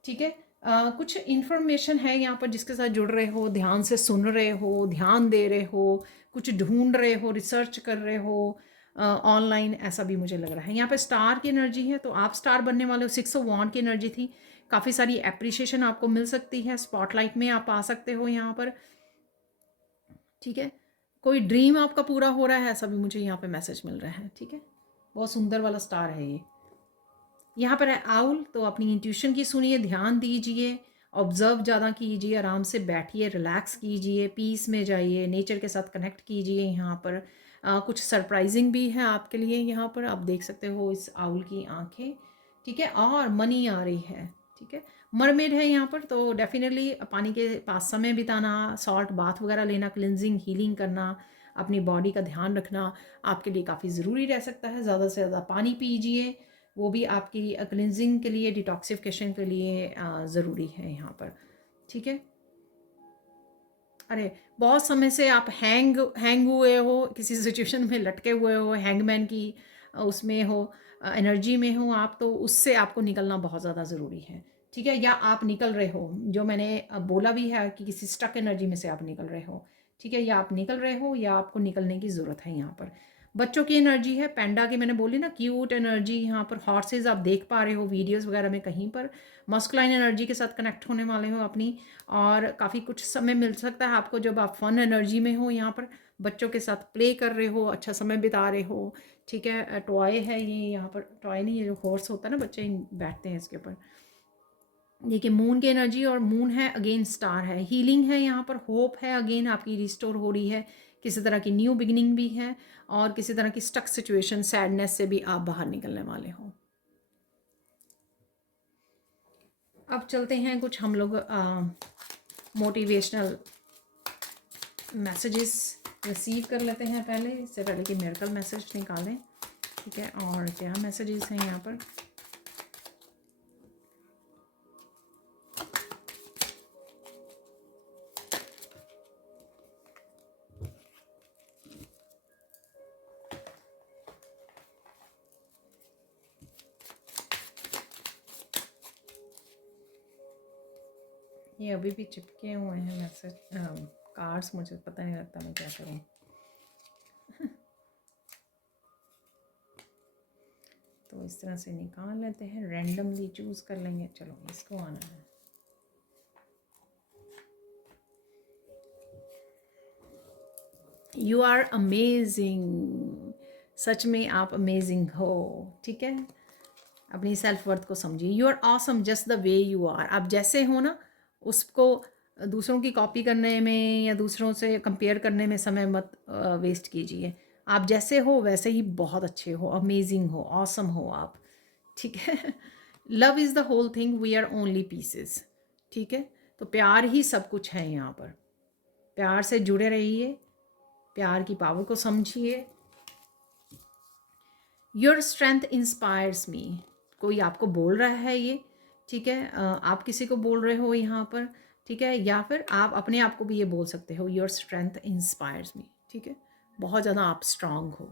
ठीक है। कुछ इन्फॉर्मेशन है यहाँ पर जिसके साथ जुड़ रहे हो, ध्यान से सुन रहे हो, ध्यान दे रहे हो, कुछ ढूंढ रहे हो, रिसर्च कर रहे हो ऑनलाइन, ऐसा भी मुझे लग रहा है। यहाँ पे स्टार की एनर्जी है, तो आप स्टार बनने वाले हो। 6 ऑफ वांड की एनर्जी थी, काफ़ी सारी एप्रिसिएशन आपको मिल सकती है, स्पॉटलाइट में आप आ सकते हो यहाँ पर, ठीक है। कोई ड्रीम आपका पूरा हो रहा है, ऐसा भी मुझे यहाँ पे मैसेज मिल रहा है, ठीक है। बहुत सुंदर वाला स्टार है ये। यहाँ पर है आउल, तो अपनी इंट्यूशन की सुनिए, ध्यान दीजिए, ऑब्जर्व ज़्यादा कीजिए, आराम से बैठिए, रिलैक्स कीजिए, पीस में जाइए, नेचर के साथ कनेक्ट कीजिए। यहाँ पर कुछ सरप्राइजिंग भी है आपके लिए। यहाँ पर आप देख सकते हो इस आउल की आंखें, ठीक है, और मनी आ रही है, ठीक है। मरमेड है यहाँ पर, तो डेफिनेटली पानी के पास समय बिताना, सॉल्ट बाथ वगैरह लेना, क्लिनजिंग हीलिंग करना, अपनी बॉडी का ध्यान रखना आपके लिए काफ़ी ज़रूरी रह सकता है। ज़्यादा से ज़्यादा पानी पीजिए, वो भी आपकी क्लिनजिंग के लिए, डिटॉक्सिफिकेशन के लिए ज़रूरी है यहाँ पर, ठीक है। अरे बहुत समय से आप हैंग हुए हो, किसी सिचुएशन में लटके हुए हो, हैंगमैन की उसमें हो, एनर्जी में हो आप, तो उससे आपको निकलना बहुत ज़्यादा ज़रूरी है, ठीक है। या आप निकल रहे हो, जो मैंने बोला भी है कि किसी स्टक एनर्जी में से आप निकल रहे हो, ठीक है। या आप निकल रहे हो या आपको निकलने की ज़रूरत है। यहाँ पर बच्चों की एनर्जी है, पैंडा की मैंने बोली ना, क्यूट एनर्जी। यहाँ पर हॉर्सेज आप देख पा रहे हो वीडियोस वगैरह में, कहीं पर मस्कुलाइन एनर्जी के साथ कनेक्ट होने वाले हो अपनी, और काफ़ी कुछ समय मिल सकता है आपको जब आप फन एनर्जी में हो। यहाँ पर बच्चों के साथ प्ले कर रहे हो, अच्छा समय बिता रहे हो, ठीक है। टॉय है ये, यहाँ पर टॉय नहीं, ये जो हॉर्स होता है ना, बच्चे बैठते हैं इसके ऊपर। देखिए मून की एनर्जी, और मून है अगेन स्टार है, हीलिंग है यहाँ पर, होप है अगेन आपकी रिस्टोर हो रही है, किसी तरह की न्यू बिगिनिंग भी है, और किसी तरह की स्टक सिचुएशन, सैडनेस से भी आप बाहर निकलने वाले हो। अब चलते हैं कुछ हम लोग मोटिवेशनल मैसेजेस रिसीव कर लेते हैं पहले, इससे पहले कि मिरेकल मैसेज निकालें, ठीक है। और क्या मैसेजेस हैं यहाँ पर? ये अभी भी चिपके हुए हैं मैसेज, कार्ड्स, मुझे पता नहीं लगता मैं क्या करूँ। तो इस तरह से निकाल लेते हैं, रैंडमली चूज कर लेंगे। चलो इसको आना है। यू आर अमेजिंग, सच में आप अमेजिंग हो, ठीक है। अपनी सेल्फ वर्थ को समझिए। You are awesome just the way you are, आप जैसे हो ना, उसको दूसरों की कॉपी करने में या दूसरों से कंपेयर करने में समय मत वेस्ट कीजिए। आप जैसे हो वैसे ही बहुत अच्छे हो, अमेजिंग हो, ऑसम हो आप, ठीक है। Love is the whole thing, we are only pieces, ठीक है। तो प्यार ही सब कुछ है यहाँ पर, प्यार से जुड़े रहिए, प्यार की पावर को समझिए। योर स्ट्रेंथ इंस्पायर्स मी, कोई आपको बोल रहा है ये, ठीक है। आप किसी को बोल रहे हो यहाँ पर, ठीक है। या फिर आप अपने आप को भी ये बोल सकते हो, योर स्ट्रेंथ इंस्पायर्स मी, ठीक है। बहुत ज़्यादा आप स्ट्रांग हो।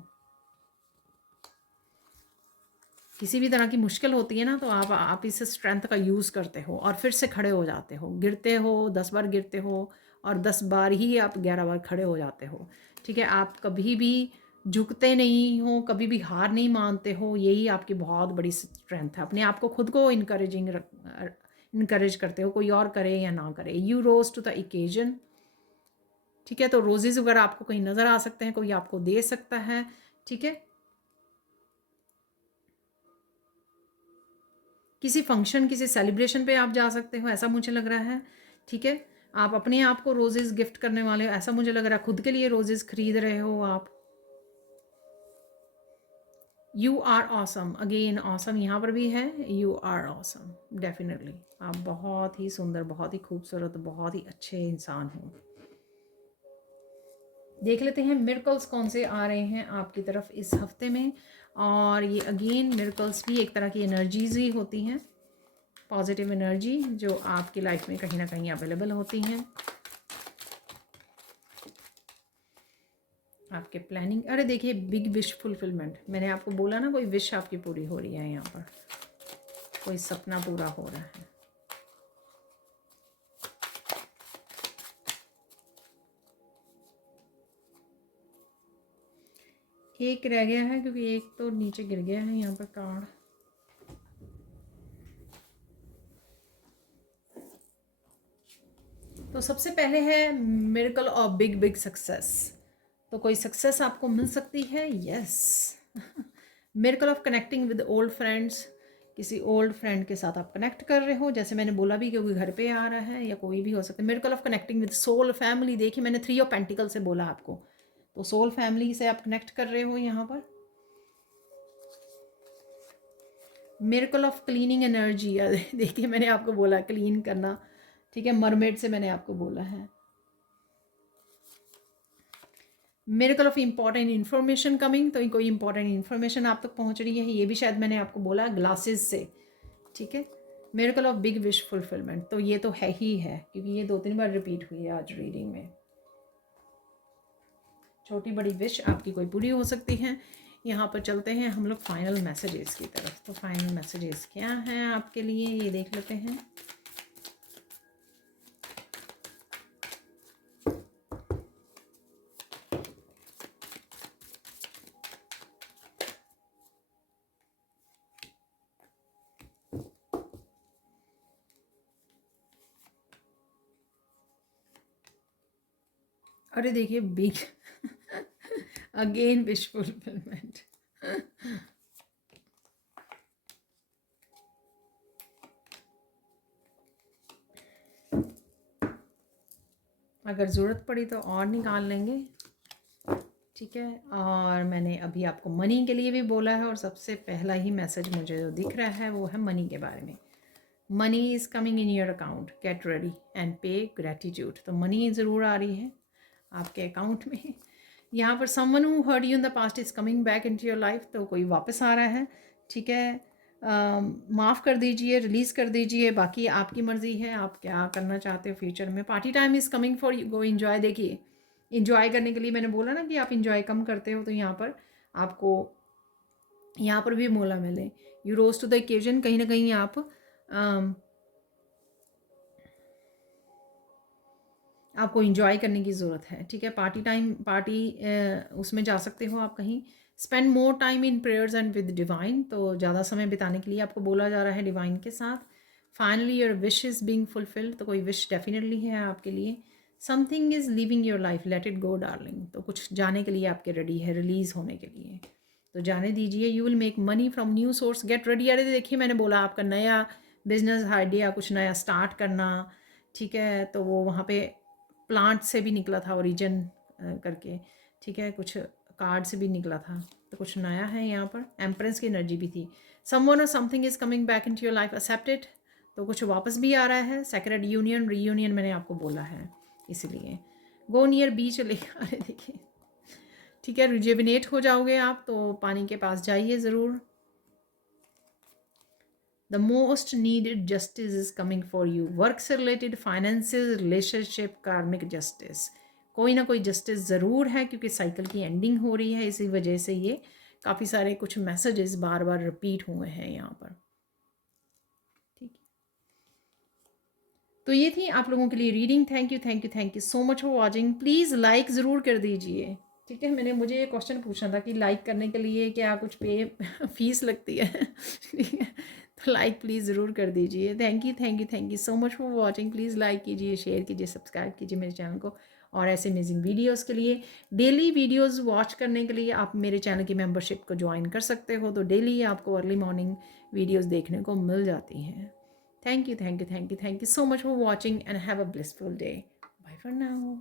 किसी भी तरह की मुश्किल होती है ना, तो आप इस स्ट्रेंथ का यूज़ करते हो और फिर से खड़े हो जाते हो। गिरते हो 10 बार, गिरते हो और 10 बार ही आप 11 बार खड़े हो जाते हो, ठीक है। आप कभी भी झुकते नहीं हो, कभी भी हार नहीं मानते हो, यही आपकी बहुत बड़ी स्ट्रेंथ है। अपने आप को खुद को इनकरेज करते हो, कोई और करे या ना करे। यू रोज टू द इकेजन, ठीक है। तो रोजेज वगैरह आपको कहीं नज़र आ सकते हैं, कोई आपको दे सकता है, ठीक है। किसी फंक्शन, किसी सेलिब्रेशन पे आप जा सकते हो, ऐसा मुझे लग रहा है, ठीक है। आप अपने आप को रोजेज़ गिफ्ट करने वाले हो, ऐसा मुझे लग रहा है। खुद के लिए रोजेज़ खरीद रहे हो आप। You are awesome, again awesome यहाँ पर भी है। यू आर ऑसम, डेफिनेटली आप बहुत ही सुंदर, बहुत ही खूबसूरत, बहुत ही अच्छे इंसान हो। देख लेते हैं मिरेकल्स कौन से आ रहे हैं आपकी तरफ इस हफ्ते में। और ये अगेन मिरेकल्स भी एक तरह की एनर्जीज ही होती हैं, पॉजिटिव एनर्जी जो आपकी लाइफ में कहीं ना कहीं अवेलेबल होती हैं। आपके प्लानिंग, अरे देखिए बिग विश फुलफिलमेंट, मैंने आपको बोला ना, कोई विश आपकी पूरी हो रही है यहाँ पर, कोई सपना पूरा हो रहा है। एक रह गया है क्योंकि एक तो नीचे गिर गया है यहाँ पर कार्ड। तो सबसे पहले है miracle of big big success. तो कोई सक्सेस आपको मिल सकती है, yes. Miracle of connecting with old friends, किसी ओल्ड फ्रेंड के साथ आप कनेक्ट कर रहे हो, जैसे मैंने बोला भी कि कोई घर पे आ रहा है या कोई भी हो सकता है। Miracle of connecting with soul family, देखिए मैंने 3 ऑफ पेंटिकल से बोला आपको, तो सोल फैमिली से आप कनेक्ट कर रहे हो यहाँ पर। मिरेकल ऑफ क्लीनिंग एनर्जी, देखिए मैंने आपको बोला क्लीन करना, ठीक है, मरमेड से मैंने आपको बोला है। Miracle of important information coming, तो कोई इंपॉर्टेंट इन्फॉर्मेशन आप तक पहुंच रही है, ये भी शायद मैंने आपको बोला ग्लासेस से, ठीक है। Miracle of big wish fulfilment, तो ये तो है ही है, क्योंकि ये 2-3 बार रिपीट हुई है आज रीडिंग में। छोटी बड़ी विश आपकी कोई पूरी हो सकती है। यहाँ पर चलते हैं हम लोग फाइनल मैसेजेस की तरफ। तो फाइनल मैसेजेस क्या हैं आपके लिए, ये देख लेते हैं। अरे देखिए बिग अगेन विश फुलफिलमेंट। अगर ज़रूरत पड़ी तो और निकाल लेंगे, ठीक है। और मैंने अभी आपको मनी के लिए भी बोला है, और सबसे पहला ही मैसेज मुझे जो दिख रहा है वो है मनी के बारे में। Money is coming in your account, get ready and pay gratitude. तो मनी ज़रूर आ रही है आपके अकाउंट में। यहाँ पर someone who hurt you in the past is coming back into your life, तो कोई वापस आ रहा है, ठीक है। माफ़ कर दीजिए, रिलीज़ कर दीजिए, बाकी आपकी मर्ज़ी है आप क्या करना चाहते हो फ्यूचर में। Party time is coming for you, go enjoy. देखिए इन्जॉय करने के लिए मैंने बोला ना कि आप इन्जॉय कम करते हो, तो यहाँ पर आपको यहाँ पर भी मौला मिले। You rose to the occasion, कहीं ना कहीं आप आपको इंजॉय करने की ज़रूरत है, ठीक है। पार्टी टाइम, पार्टी उसमें जा सकते हो आप कहीं। Spend more time in prayers and with divine, तो ज़्यादा समय बिताने के लिए आपको बोला जा रहा है डिवाइन के साथ। Finally your wish is being fulfilled, तो कोई विश डेफिनेटली है आपके लिए। Something is living your life, let it go darling, तो कुछ जाने के लिए आपके रेडी है, रिलीज़ होने के लिए, तो जाने दीजिए। You will make money from new source, get ready. अरे देखिए मैंने बोला आपका नया बिजनेस आइडिया, कुछ नया स्टार्ट करना, ठीक है, तो वो वहाँ पे प्लांट से भी निकला था, ओरिजिन करके, ठीक है, कुछ कार्ड से भी निकला था, तो कुछ नया है यहाँ पर। एम्प्रेस की एनर्जी भी थी। समवन और something is coming back into your life, accept it, तो कुछ वापस भी आ रहा है। सेक्रेड यूनियन, रीयूनियन मैंने आपको बोला है, इसलिए गो नियर बीच ले। अरे देखिए, ठीक है, रिजेविनेट हो जाओगे आप, तो पानी के पास जाइए ज़रूर। The most needed justice is coming for you. Work से रिलेटेड, फाइनेंसेस, रिलेशनशिप, कार्मिक जस्टिस, कोई ना कोई जस्टिस ज़रूर है, क्योंकि साइकिल की एंडिंग हो रही है, इसी वजह से ये काफ़ी सारे कुछ मैसेजेस बार बार रिपीट हुए हैं यहाँ पर, ठीक है। तो ये थी आप लोगों के लिए reading. Thank you thank you thank you so much for watching. Please like ज़रूर कर दीजिए, ठीक है। मुझे ये क्वेश्चन पूछना था कि लाइक करने के लिए क्या कुछ पे फीस लगती है, ठीक है, तो लाइक प्लीज़ ज़रूर कर दीजिए। Thank you so much for watching. Please like कीजिए, शेयर कीजिए, सब्सक्राइब कीजिए मेरे चैनल को, और ऐसे अमेजिंग वीडियोस के लिए, डेली वीडियोस वॉच करने के लिए आप मेरे चैनल की मेंबरशिप को ज्वाइन कर सकते हो, तो डेली आपको अर्ली मॉर्निंग वीडियोस देखने को मिल जाती हैं। Thank you so much for watching and have a blissful day. Bye for now.